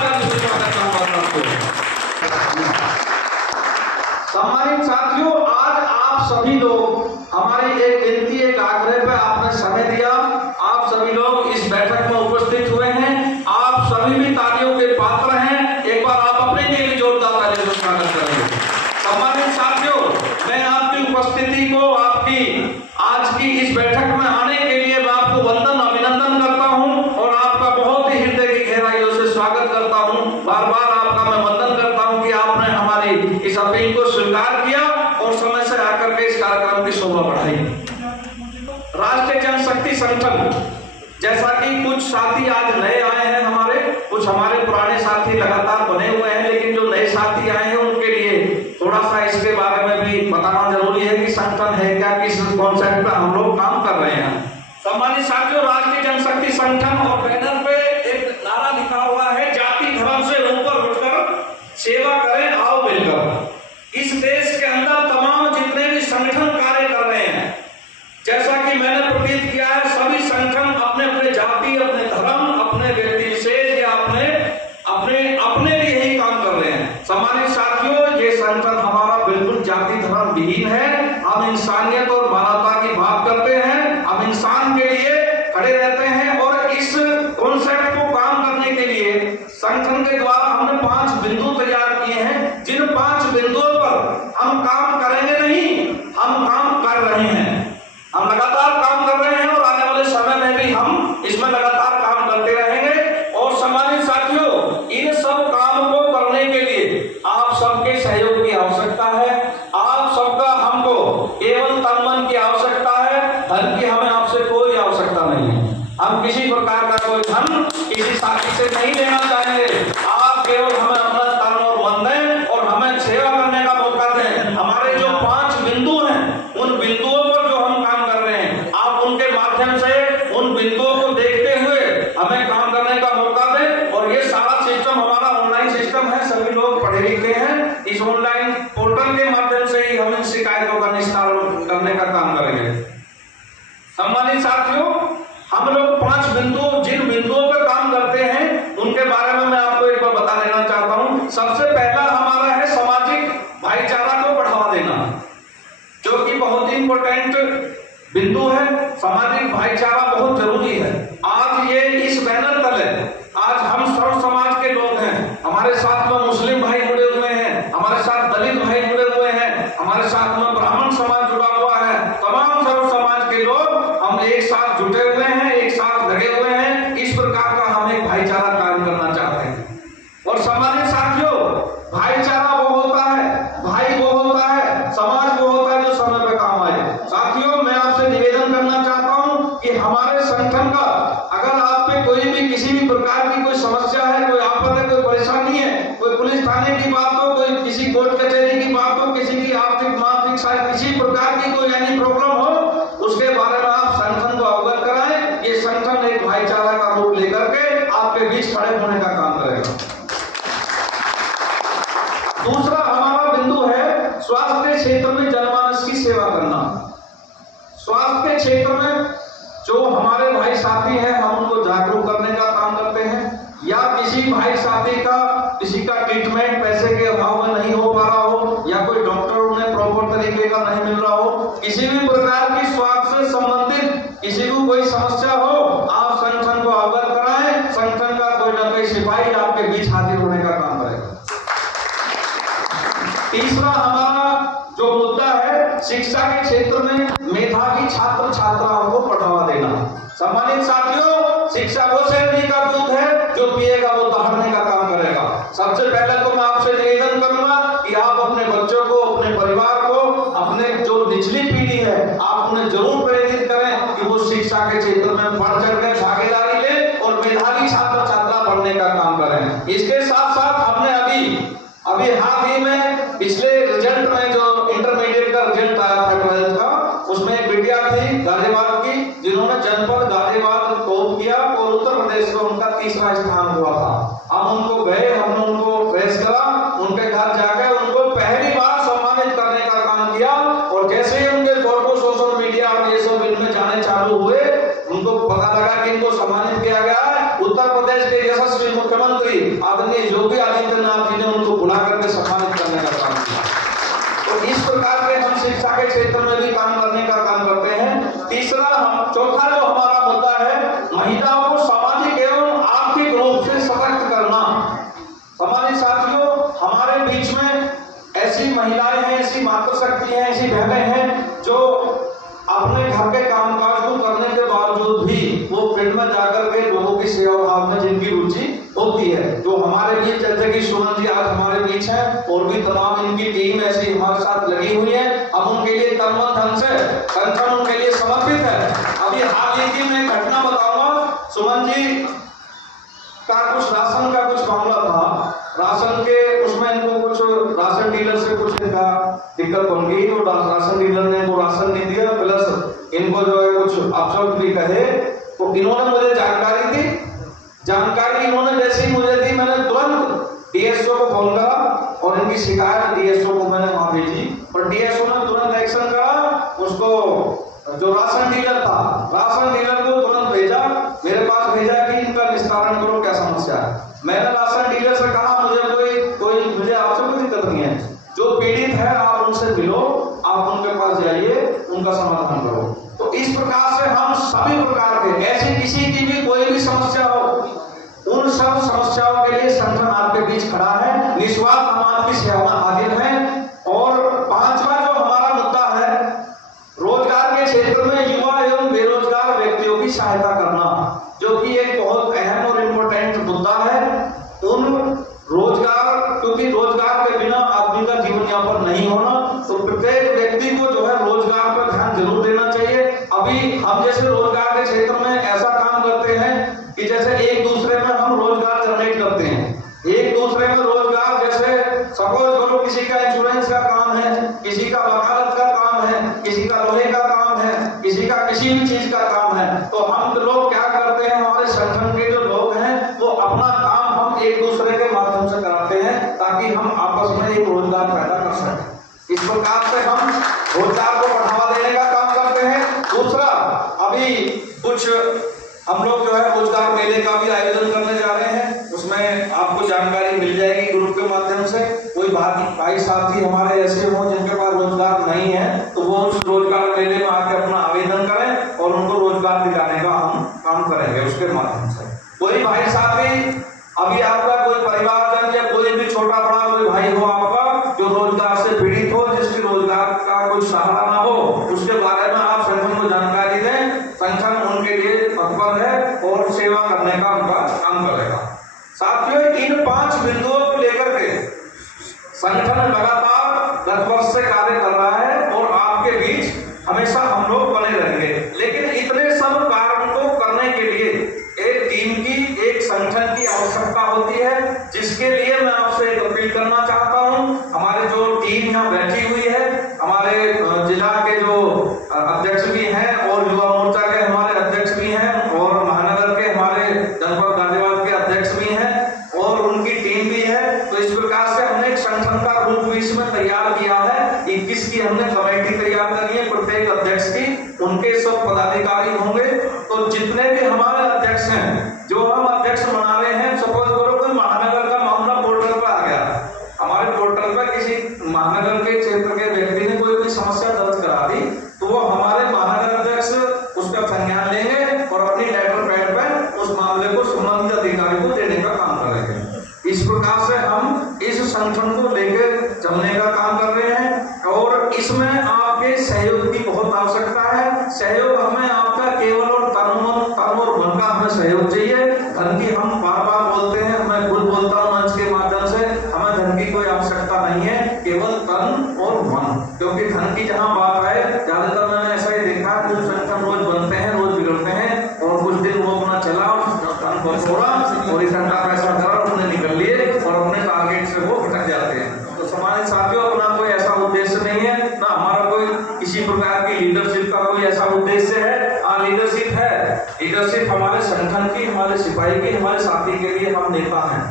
सम्मानित साथियों, आज आप सभी लोग हमारी एक विनती, एक आग्रह पे आपने समय दिया, आप सभी लोग इस बैठक में उपस्थित हुए हैं, आप सभी भी तालियों के पात्र हैं। एक बार आप अपने लिए भी जोरदार तालियों का स्वागत करेंगे। सम्मानित साथियों, मैं आपकी उपस्थिति को, आपकी आज की इस बैठक में आने के लिए मैं आपको अभिनंदन करता हूं और आपका बहुत ही हृदय की गहराइयों से स्वागत करता हूं। बार बार आपका मैं वंदन करता हूं कि आपने हमारी इस अपील को स्वीकार किया और समय से आकर के इस कार्यक्रम की शोभा बढ़ाई। राष्ट्रीय जनशक्ति संगठन, जैसा कि कुछ साथी आज नए आए हैं, कुछ हमारे पुराने साथी लगातार बने हुए हैं, लेकिन जो नए साथी आए हैं उनके लिए थोड़ा सा इसके बारे में भी बताना जरूरी है कि संगठन है क्या, किस कॉन्सेप्ट पे हम लोग काम कर रहे हैं। सम्मानित साथियों, राष्ट्रीय जनशक्ति संगठन और बैनर पे एक नारा लिखा हुआ है, जाति धर्म से ऊपर उठकर सेवा करें, आओ मिलकर। इस देश के अंदर तमाम जितने भी संगठन कार्य कर रहे हैं, जैसा कि मैंने प्रतीत किया है, सभी संगठन अपने अपने जाति, अपने धर्म, अपने व्यक्ति विशेष या अपने लिए ही काम कर रहे हैं। सम्मानित साथियों, ये संगठन हमारा बिल्कुल जाति धर्म विहीन है। हम इंसानियत और मानवता की बात करते हैं, हम इंसान के लिए खड़े रहते हैं और इस कॉन्सेप्ट को काम करने के लिए संगठन के द्वारा हमने 5 बिंदु तैयार किए हैं, जिन 5 बिंदुओं पर हम काम करेंगे नहीं, हम काम कर रहे हैं। हम लगातार काम कर रहे हैं और आने वाले समय में भी हम इसमें लगातार काम करते रहेंगे। और सम्मानित साथियों, इन सब काम को करने के लिए आप सबके सहयोग की आवश्यकता है। आप सबका हमको केवल तन मन की आवश्यकता है, धन की हमें आपसे कोई आवश्यकता नहीं है। हम किसी प्रकार का कोई धन किसी साथी से नहीं लेना चाहेंगे। आप केवल हमें अपना तन और मन दें और हमें सेवा करने का मौका दें। हमारे जो 5 बिंदु हैं, उन बिंदुओं पर जो हम काम कर रहे हैं, आप उनके माध्यम से उन बिंदुओं को देखते हुए हमें काम करने का मौका दें। और ये सारा सिस्टम हमारा ऑनलाइन सिस्टम है, सभी लोग पढ़े लिखे हैं। इस ऑनलाइन पोर्टल के माध्यम से ही हम इन शिकायतों का निस्तारण करने का काम करेंगे। सम्मानित साथियों, हम लोग 5 बिंदुओं, जिन बिंदुओं पर काम करते हैं, उनके बारे में मैं आपको एक बार बता देना चाहता हूं। सबसे पहला हमारा है सामाजिक भाईचारा को बढ़ावा देना, जो कि बहुत ही इंपॉर्टेंट बिंदु है। सामाजिक भाईचारा बहुत जरूरी है। आज ये इस बैनर तले आज हम सर्व समाज के लोग हैं, हमारे साथ में मुस्लिम भाई जुड़े हुए हैं, हमारे साथ दलित भाई जुड़े हुए हैं, हमारे साथ में ब्राह्मण समाज जुड़ा हुआ है। तमाम सर्व समाज के लोग हम एक साथ जुटे हुए हैं, एक साथ लगे हुए हैं। इस प्रकार का हम एक भाईचारा कायम करना चाहते हैं। और सम्मानित साथियों, भाईचारा वो होता है, भाई वो होता है, समाज वो होता है जो समय पे काम आए। साथियों, मैं आपसे निवेदन करना चाहता हूं कि हमारे संगठन का अगर आप पे कोई भी किसी भी प्रकार की कोई समस्या है, कोई आफत है, कोई परेशानी है, कोई पुलिस थाने की बात हो, कोई किसी कोर्ट कचहरी की बात हो, किसी की आर्थिक मानसिक शायद किसी प्रकार की कोई यानी प्रॉब्लम हो, उसके बारे में आप संगठन को अवगत कराएं। ये संगठन एक भाईचारा का रूप लेकर के आपके बीच खड़े होने का काम करेगा। दूसरा हमारा बिंदु है स्वास्थ्य क्षेत्र में जनमानस की सेवा करना। स्वास्थ्य क्षेत्र में जो हमारे भाई साथी हैं, हम उनको जागरूक करने का काम करते हैं। किसी भाई साथी का किसी का ट्रीटमेंट पैसे के अभाव में नहीं हो पा रहा हो, या कोई डॉक्टर उन्हें प्रॉपर तरीके का नहीं मिल रहा हो, किसी भी प्रकार की स्वास्थ्य से संबंधित किसी को कोई समस्या हो, आप संगठन को अवगत कराएं। संगठन का कोई ना कोई सिपाही आपके बीच हाजिर होने का काम करेगा। तीसरा हमारा जो मुद्दा है, शिक्षा के क्षेत्र में मेधावी छात्र छात्राओं को बढ़ावा देना। सम्मानित साथियों, शिक्षा वो शेरनी का दूध है जो पिएगा वो दहाड़ने का काम करेगा। सबसे पहले तो मैं आपसे निवेदन करूंगा कि आप अपने बच्चों को, अपने परिवार को, अपने जो निचली पीढ़ी है, आप उन्हें जरूर प्रेरित करें कि वो शिक्षा के क्षेत्र में बढ़ चढ़ कर भागीदारी ले और मेधावी छात्र छात्रा बनने का काम करें। इसके साथ साथ हमने अभी हाल ही में पिछले रिजल्ट में जो इंटरमीडिएट का रिजल्ट आया था 12th का, उसमें एक बिटिया थी गाजियाबाद की जिन्होंने जनपद गाजियाबाद टॉप किया और उत्तर प्रदेश में उनका 3रा स्थान हुआ था। हम उनको गए, हमने उनको प्रेस करा, उनके घर जाकर उनको पहली बार सम्मानित करने का काम किया और जैसे ही उनके फोटो सोशल मीडिया और ये सब इनमें जाने चालू हुए, उनको पता लगा कि इनको सम्मानित किया गया है। उत्तर प्रदेश के यशस्वी मुख्यमंत्री आदरणीय योगी आदित्यनाथ जी ने उनको बुला करके सम्मानित करने का काम किया। तो इस प्रकार के हम शिक्षा के क्षेत्र में भी काम करने का काम करते हैं। चौथा जो हमारा मुद्दा है, महिलाओं को सामाजिक एवं आर्थिक रूप से सशक्त करना। हमारे साथियों, हमारे बीच में ऐसी महिलाएं हैं, ऐसी मातृशक्ति हैं, ऐसी बहनें हैं जो अपने घर के कामकाज को करने के बावजूद भी वो फील्ड में जाकर के लोगों की सेवा भाव में जिनकी रुचि होती है, जो हमारे बीच, जैसे कि सुमन जी आज हमारे बीच हैं और भी तमाम इनकी टीम ऐसी हमारे साथ लगी हुई है। हम उनके लिए तनमन धन से संगठन उनके लिए समर्पित है। अभी हाल ही की मैं घटना बताऊंगा। सुमन जी का कुछ राशन का कुछ मामला था, राशन के उसमें इनको कुछ राशन डीलर से कुछ इनका दिक्कत बन गई और राशन डीलर ने वो राशन नहीं दिया, प्लस इनको जो है कुछ अपशब्द भी कहे। तो इन्होंने मुझे जानकारी दी, जानकारी इन्होंने जैसे ही मुझे दी, मैंने तुरंत डीएसओ को फोन करा और इनकी शिकायत डीएसओ को मैंने वहां भेजी और डीएसओ ने तुरंत एक्शन करा। उसको जो राशन डीलर था, राशन डीलर को तुरंत भेजा, मेरे पास भेजा कि इनका निस्तारण करो, क्या समस्या है। मैंने राशन डीलर से कहा मुझे मुझे आपसे कोई दिक्कत नहीं है, जो पीड़ित है आप उनसे मिलो, आप उनके पास जाइए, उनका समाधान करो। तो इस प्रकार से हम सभी प्रकार के ऐसी किसी की भी कोई भी समस्या हो, उन सब समस्याओं के लिए संगठन आपके बीच खड़ा है। निस्वार्थ हम आपकी सेवा में हाजिर हैं। और 5वां जो हमारा मुद्दा है, रोजगार के क्षेत्र में युवा एवं बेरोजगार व्यक्तियों की सहायता करना, जो कि एक बहुत अहम और इम्पोर्टेंट मुद्दा है। उन रोजगार, क्योंकि रोजगार के बिना आदमी का जीवन यापन नहीं होना, तो प्रत्येक व्यक्ति को जो है रोजगार पर ध्यान जरूर देना चाहिए। अभी हम जैसे रोजगार के क्षेत्र में ऐसा काम करते हैं कि जैसे एक दूसरे में हम रोजगार जनरेट करते हैं, एक दूसरे में रोजगार, जैसे सपोज करो किसी का इंश्योरेंस का काम है, किसी का वकालत का काम है, किसी का लोहे का काम है, किसी का किसी भी चीज का काम है, तो हम लोग क्या करते हैं, हमारे संगठन के जो लोग हैं वो अपना काम हम एक दूसरे के माध्यम से कराते हैं ताकि हम आपस में एक रोजगार पैदा कर सकें। इस प्रकार से हम रोजगार को बढ़ावा देने का काम करते हैं। दूसरा, अभी कुछ हम लोग जो है रोजगार मेले का भी आयोजन करने जा रहे हैं, उसमें आपको जानकारी मिल जाएगी ग्रुप के माध्यम से। कोई भाई साथी हमारे ऐसे हों जिनके पास रोजगार नहीं है, तो वो उस रोजगार मेले में आके अपना आवेदन करें और उनको रोजगार दिलाने का हम काम करेंगे उसके माध्यम से। कोई भाई साथी, अभी आपका कोई परिवारजन या कोई भी छोटा बड़ा कोई भाई हो आपका जो रोजगार से पीड़ित हो, जिसके रोजगार का कुछ सहारा ना हो, उसके बारे में आप संगठन को जानकारी दें। संगठन उनके लिए तत्पर है और सेवा करने का उनका काम करेगा। साथियों, इन 5 बिंदुओं को लेकर के संगठन लगातार 10 वर्ष से कार्य कर रहा है और आपके बीच हमेशा हम लोग बने रहेंगे। लेकिन इतने सब कार्यों को करने के लिए एक टीम की, एक संगठन की आवश्यकता होती है, जिसके लिए मैं आपसे एक अपील करना चाहता हूं। हमारे जो टीम यहाँ बैठी हुई है, हमारे जिला के जो अध्यक्ष भी हैं और युवा मोर्चा के हमारे अध्यक्ष भी हैं और महानगर के हमारे जनपद गाजियाबाद के अध्यक्ष भी हैं और उनकी टीम भी है। तो इस प्रकार से हमने एक संगठन का रूप भी इसमें तैयार किया है। 21 की हमने कमेटी तैयार करी है प्रत्येक अध्यक्ष की, उनके सब पदाधिकारी होंगे। तो जितने भी हमारे अध्यक्ष हैं, जो हम अध्यक्ष बना रहे हैं, सपोज करो धन की हम बार बार बोलते हैं, मैं खुद बोलता हूँ मंच के माध्यम से, हमें धन की कोई आवश्यकता नहीं है, केवल तन और मन। क्योंकि धन की जहाँ बात आए, ज्यादातर मैंने ऐसा ही देखा, कुछ संगठन रोज बनते हैं, रोज बिगड़ते हैं, और कुछ दिन वो अपना चला धन को छोड़ा और इकट्ठा पैसा करा, उन्हें निकल लिए और अपने टारगेट से वो भटक जाते हैं। तो समाज साथियों, अपना कोई ऐसा उद्देश्य नहीं है, ना हमारा कोई किसी प्रकार की लीडरशिप का कोई ऐसा उद्देश्य है। लीडरशिप है, लीडरशिप हमारे संगठन की, हमारे सिपाही की, हमारे साथी के लिए हम नेता हैं,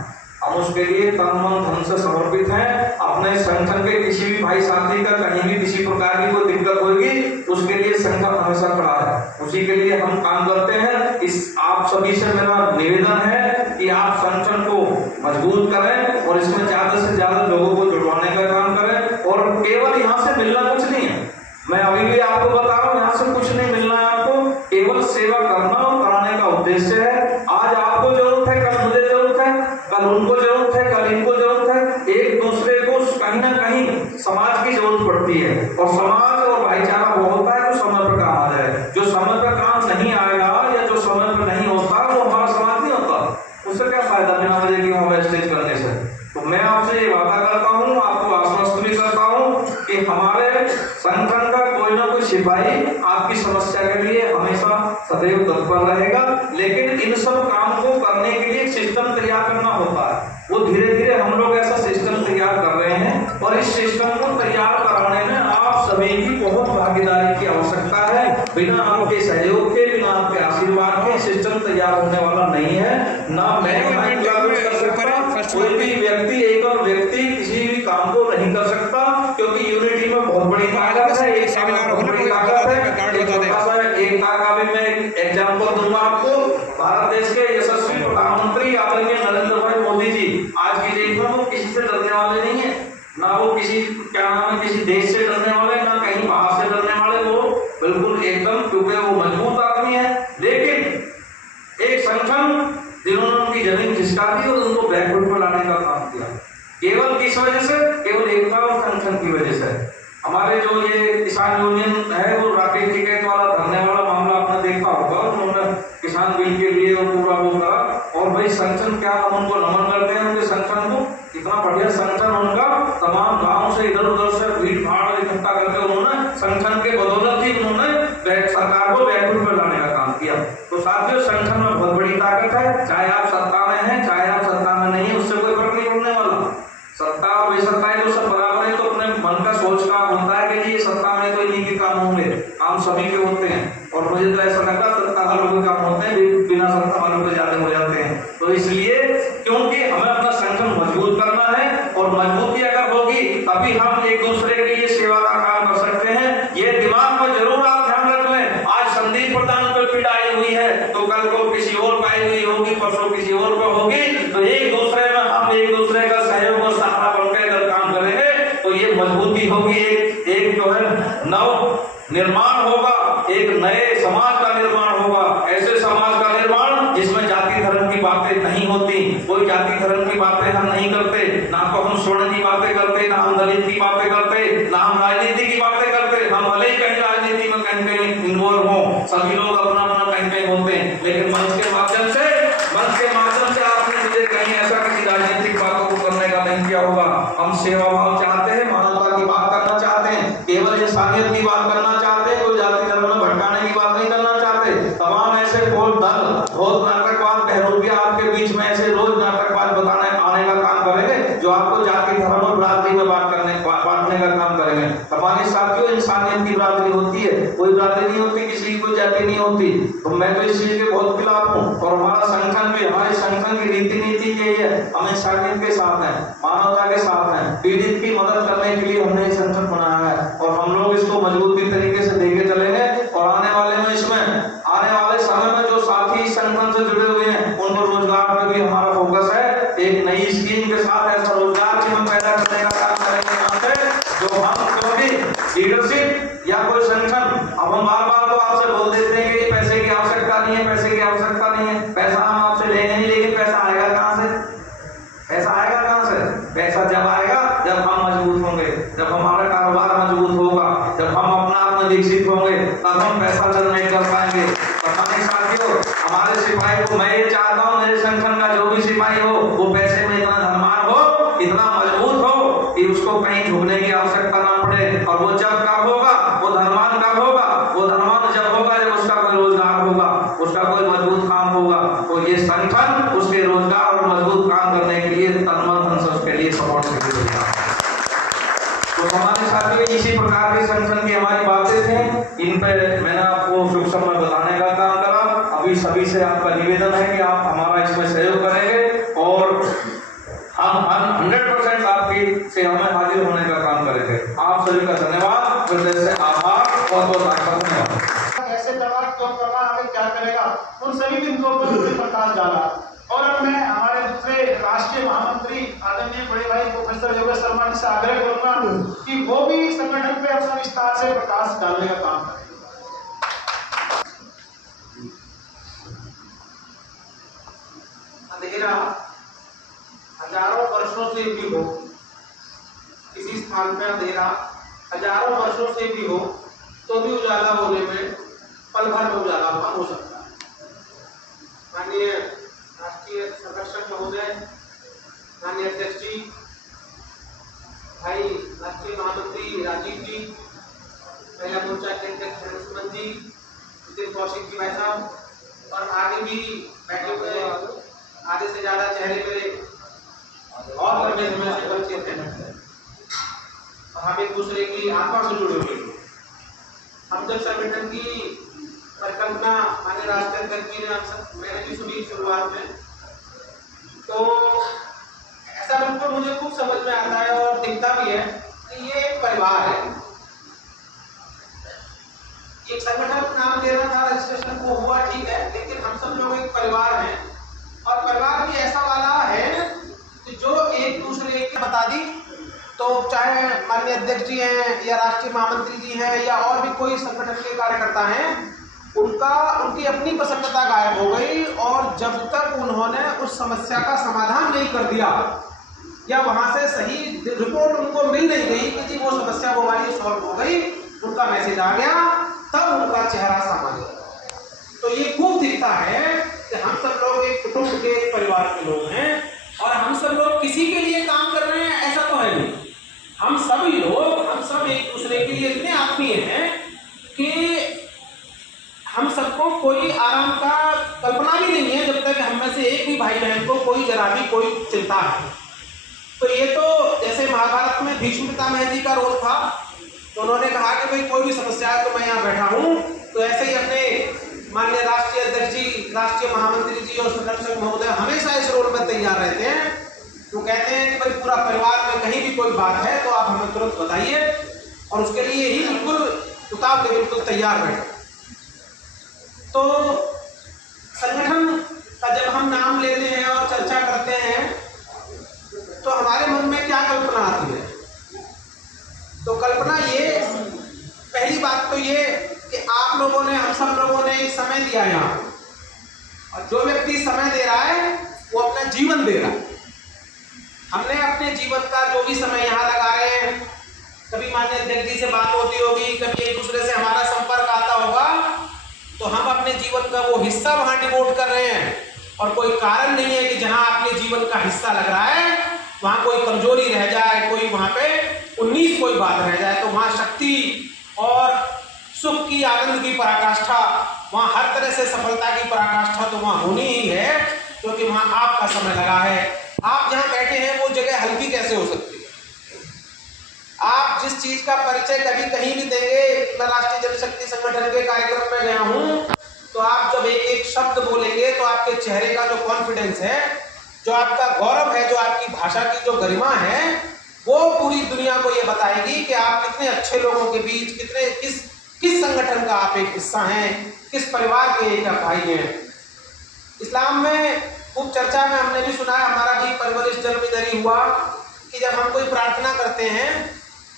हम उसके लिए तन मन धन से समर्पित हैं। अपने संगठन के किसी भी भाई साथी का कहीं भी किसी प्रकार की कोई दिक्कत होगी, उसके लिए संगठन हमेशा खड़ा है, उसी के लिए हम काम करते हैं। इस आप सभी से मेरा निवेदन है कि आप संगठन को मजबूत करें और इसमें ज्यादा से ज्यादा लोगों को जुड़वाने का काम करें। और केवल यहाँ से मिलना कुछ नहीं है, मैं अभी भी आपको बता रहा हूँ, यहाँ से कुछ नहीं मिलना है आपको, केवल सेवा करना और कराने का उद्देश्य है। आज आपको जरूरत है, कल मुझे जरूरत है, कल उनको जरूरत है, कल इनको जरूरत है। एक दूसरे को कहीं ना कहीं समाज की जरूरत पड़ती है, और समाज और भाईचारा वो होता है जो समय पर काम आ जाए। जो समय पर काम नहीं आएगा या जो समय पर नहीं होता, वो हमारा समाज नहीं होता। उससे क्या फायदा बिना वजह की वहां वेस्टेज करने से। तो मैं आपसे ये वादा करता हूँ, आपको आश्वस्त भी करता हूँ कि हमारे संगठन का कोई ना कोई सिपाही आपकी समस्या के लिए हमेशा सदैव तत्पर रहेगा। लेकिन इन सब काम को करने के लिए सिस्टम तैयार करना होता है। वो धीरे धीरे हम लोग ऐसा सिस्टम तैयार कर रहे हैं, और इस सिस्टम को तैयार कराने में आप सभी की बहुत भागीदारी की आवश्यकता है। बिना आपके सहयोग के, बिना आपके आशीर्वाद के सिस्टम तैयार होने वाला नहीं है। ना मैं कर सकता, कोई भी व्यक्ति, एक और व्यक्ति किसी भी काम को नहीं कर सकता, क्योंकि यूनिटी में बहुत बड़ी ताकत है। एक सेमिनार होने में ताकत है। एक का भी मैं एग्जांपल दूंगा आपको। भारत देश के यशस्वी प्रधानमंत्री आदरणीय नरेंद्र भाई मोदी जी आज की डेट में वो किसी से डरने वाले नहीं है, ना वो किसी क्या नाम है किसी देश से डरने वाले, ना कहीं बाहर से डरने वाले। वो बिल्कुल एकदम, क्योंकि वो मजबूत आदमी है। लेकिन एक संगठन जिन्होंने उनकी जमीन खिसका दी और उनको बैकवर्ड में लाने का काम किया, केवल किस वजह से? केवल एकता और संगठन की वजह से। हमारे जो ये किसान यूनियन है, वो राकेश टिकैत वाला धरने वाला मामला आपने देखा होगा, उन्होंने किसान बिल के लिए वो पूरा वो करा। और भाई संगठन क्या, हम उनको नमन करते हैं उनके संगठन को, कितना बढ़िया संगठन उनका। तमाम गांव से इधर उधर से भीड़ भाड़ इकट्ठा करके उन्होंने संगठन के बदौलत ही उन्होंने सरकार को बैकवर्ड में लाने का काम किया। तो साथियों, संगठन में बहुत बड़ी ताकत है। चाहे आप सत्ता में हैं, चाहे आप सत्ता में नहीं है, उससे कोई फर्क नहीं पड़ने वाला। सत्ता और बेसत्ता है जो सब बराबर है। तो अपने मन का सोच का होता है कि ये सत्ता में तो इन्हीं के काम होंगे, काम सभी के होते हैं। और मुझे तो ऐसा लगता है सत्ता वालों के काम होते हैं, बिना सत्ता वालों के ज्यादा हो जाते हैं। तो इसलिए क्योंकि हमें अपना संगठन मजबूत करना है, और मजबूती अगर होगी तभी हम एक दूसरे के लिए सेवा का काम कर सकते हैं। ये दिमाग में जरूर आप ध्यान रख लें। आज संदीप प्रधान पर पीड़ा आई हुई है, तो कल को किसी और पाई हुई होगी, परसों किसी और को होगी। तो एक दूसरे में हम एक दूसरे का सहयोग और सहारा बनकर अगर काम करेंगे तो ये मजबूती होगी। एक जो है नव निर्माण होगा, एक नए समाज का निर्माण होगा। ऐसे समाज का निर्माण जिसमें जाति धर्म की बातें नहीं होती। कोई जाति धर्म की बातें हम नहीं करते, ना तो हम स्वर्ण की बातें करते, ना हम दलित की बातें करते, ना हम राजनीति की बातें करते। हम भले ही कहीं राजनीति में कहीं कहीं इन्वॉल्व हो, सभी लोग अपना अपना कहीं कहीं होते हैं, लेकिन मंच के माध्यम से आपने मुझे कहीं ऐसा किसी राजनीतिक बातों को करने का नहीं किया होगा। हम सेवा भाव चाहते हैं, मानवता की बात करना चाहते हैं, केवल इंसानियत की बात करना चाहते हैं, कोई जाति धर्म में भटकाने की बात नहीं करना चाहते। तमाम ऐसे बहुत नाटकवाद बहरूपिया आपके बीच में ऐसे रोज नाटकवाद बताने आने का काम करेंगे, जो आपको जाति धर्म और बिरादरी में बांटने का काम करेंगे। हमारे साथियों, इंसानियत की बिरादरी होती है, कोई बिरादरी नहीं होती, किसी की कोई जाति नहीं होती। तो मैं तो इस चीज के बहुत खिलाफ हूँ। और हमारा संगठन भी, हमारे संगठन की रीति नीति यही है, हम इंसानियत के साथ हैं, मानवता के साथ हैं। पीड़ित की मदद करने के लिए हमने संगठन बनाया है, और हम लोग इसको मजबूती तरीके से देके चलेंगे। और आने वाले में आने वाले समय में जो साथी इस संगठन से जुड़े हुए हैं, उनको रोजगार में भी हमारा फोकस है। एक नई स्कीम के साथ ऐसा रोजगार भी हम पैदा करने का काम करेंगे यहाँ से, जो हम क्योंकि लीडरशिप या कोई संगठन, अब हम बार-बार तो आपसे बोल देते हैं कि पैसे की आवश्यकता नहीं है, पैसे की आवश्यकता नहीं है। पैसा हम आपसे लेंगे नहीं, लेकिन पैसा आएगा कहाँ से? पैसा आएगा कहाँ से? पैसा जब आएगा जब हम मजबूत होंगे, जब हमारा कारोबार मजबूत होगा, जब हम अपना आप में विकसित होंगे, तब हम पैसा जनरेट कर पाएंगे। हमारे साथियों, हमारे सिपाही को मैं ये चाहता हूँ, मेरे संगठन उसको कहीं झुकने की आवश्यकता ना पड़े। और वो जब कब होगा, वो धर्मांध कब होगा, वो धर्मांध जब होगा जब उसका कोई रोजगार होगा, उसका कोई मजबूत काम होगा। तो ये संगठन उसके रोजगार और मजबूत काम करने के लिए तन मन धन से उसके लिए सपोर्ट करके देता है। तो हमारे साथियों इसी प्रकार के संगठन की हमारी बातें थी, इन पे मैंने आपको शुभ समय बताने का काम करा। अभी सभी से आपका निवेदन है कि आप हमारा इसमें सहयोग करेंगे और हम 100% आपकी सेवा में हाजिर होने का काम करेंगे। आप सभी का धन्यवाद, हृदय से आभार, बहुत बहुत धन्यवाद। कैसे करना, क्यों करना, आगे क्या करेगा, उन सभी बिंदुओं पर उन्होंने प्रकाश डाला। और अब मैं हमारे दूसरे राष्ट्रीय महामंत्री आदरणीय बड़े भाई प्रोफेसर योगेश शर्मा जी से आग्रह करूंगा कि वो भी संगठन पे अपना विस्तार से प्रकाश डालने का काम करें। अंधेरा हजारों वर्षों से भी हो, किसी स्थान पे अंधेरा हजारों वर्षों से भी हो तो भी उजाला होने में पल भर में उजाला हो सकता है। माननीय राष्ट्रीय संरक्षक महोदय, माननीय अध्यक्ष जी, भाई राष्ट्रीय महामंत्री राजीव जी, महिला मोर्चा के अध्यक्ष हरसमन जी, नितिन कौशिक जी भाई साहब, और आगे भी बैठे हुए आधे से ज्यादा चेहरे मेरे और लंबे समय से परिचित हैं और हम एक दूसरे की आत्मा से जुड़े हुए हैं। हम जब संगठन की परिकल्पना माननीय राष्ट्रीय अध्यक्ष जी ने मैंने भी सुनी शुरुआत में, तो ऐसा बिल्कुल मुझे खूब समझ में आता है और दिखता भी है कि ये एक परिवार है। एक संगठन नाम देना था, रजिस्ट्रेशन वो हुआ ठीक है, लेकिन हम सब लोग एक परिवार हैं और परिवार भी ऐसा वाला है कि जो एक दूसरे की बता दी, तो चाहे माननीय अध्यक्ष जी हैं या राष्ट्रीय महामंत्री जी हैं या और भी कोई संगठन के कार्यकर्ता हैं, उनकी अपनी प्रसन्नता गायब हो गई। और जब तक उन्होंने उस समस्या का समाधान नहीं कर दिया या वहां से सही रिपोर्ट उनको मिल नहीं गई कि जी वो समस्या वो वाली सॉल्व हो गई, उनका मैसेज आ गया, तब उनका चेहरा सामने आया। तो ये खूब दिखता है कि हम सब लोग एक कुटुंब के परिवार के लोग हैं और हम सब लोग किसी के लिए काम कर रहे हैं ऐसा तो है नहीं। हम सभी लोग, हम सब एक दूसरे के लिए इतने आत्मीय हैं कि हम सबको कोई आराम का कल्पना भी नहीं है जब तक हम में से एक भी भाई बहन को कोई जरा भी कोई चिंता है। तो ये तो जैसे महाभारत में भीष्म पितामह जी का रोल था, तो उन्होंने कहा कि भाई कोई भी समस्या है तो मैं यहाँ बैठा हूँ, तो ऐसे ही अपने माननीय राष्ट्रीय अध्यक्ष जी, राष्ट्रीय महामंत्री जी और संरक्षक महोदय हमेशा इस रोल में तैयार रहते हैं। तो कहते हैं कि भाई पूरा परिवार में कहीं भी कोई बात है तो आप हमें तुरंत बताइए, और उसके लिए ही बिल्कुल उताव के बिल्कुल तैयार बैठे। तो संगठन का जब हम नाम लेते हैं और चर्चा करते हैं तो हमारे मन में क्या कल्पना आती है? तो कल्पना ये, पहली बात तो ये कि आप लोगों ने, हम सब लोगों ने एक समय दिया यहाँ, और जो व्यक्ति समय दे रहा है वो अपना जीवन दे रहा है। हमने अपने जीवन का जो भी समय यहाँ लगा रहे हैं, कभी माननीय अध्यक्ष जी से बात होती होगी, कभी एक दूसरे से हमारा संपर्क आता होगा, तो हम अपने जीवन का वो हिस्सा वहां डिवोट कर रहे हैं। और कोई कारण नहीं है कि जहां आपके जीवन का हिस्सा लग रहा है वहां कोई कमजोरी रह जाए, कोई वहां पे 19 कोई बात रह जाए। तो वहां शक्ति और सुख की, आनंद की पराकाष्ठा, वहां हर तरह से सफलता की पराकाष्ठा तो वहां होनी ही है, क्योंकि वहां आपका समय लगा है। आप जहां बैठे हैं वो जगह हल्की कैसे हो सकती है? आप जिस चीज का परिचय कभी कहीं भी देंगे, मैं राष्ट्रीय जनशक्ति संगठन के कार्यक्रम में गया हूं, तो आप जब एक एक शब्द बोलेंगे तो आपके चेहरे का जो कॉन्फिडेंस है, जो आपका गौरव है, जो आपकी भाषा की जो गरिमा है, वो पूरी दुनिया को ये बताएगी कि आप कितने अच्छे लोगों के बीच, कितने किस संगठन का आप एक हिस्सा हैं, किस परिवार के एक भाई हैं। इस्लाम में खूब चर्चा में हमने भी सुना है, हमारा भी परवरिश जन्म इधर ही हुआ, कि जब हम कोई प्रार्थना करते हैं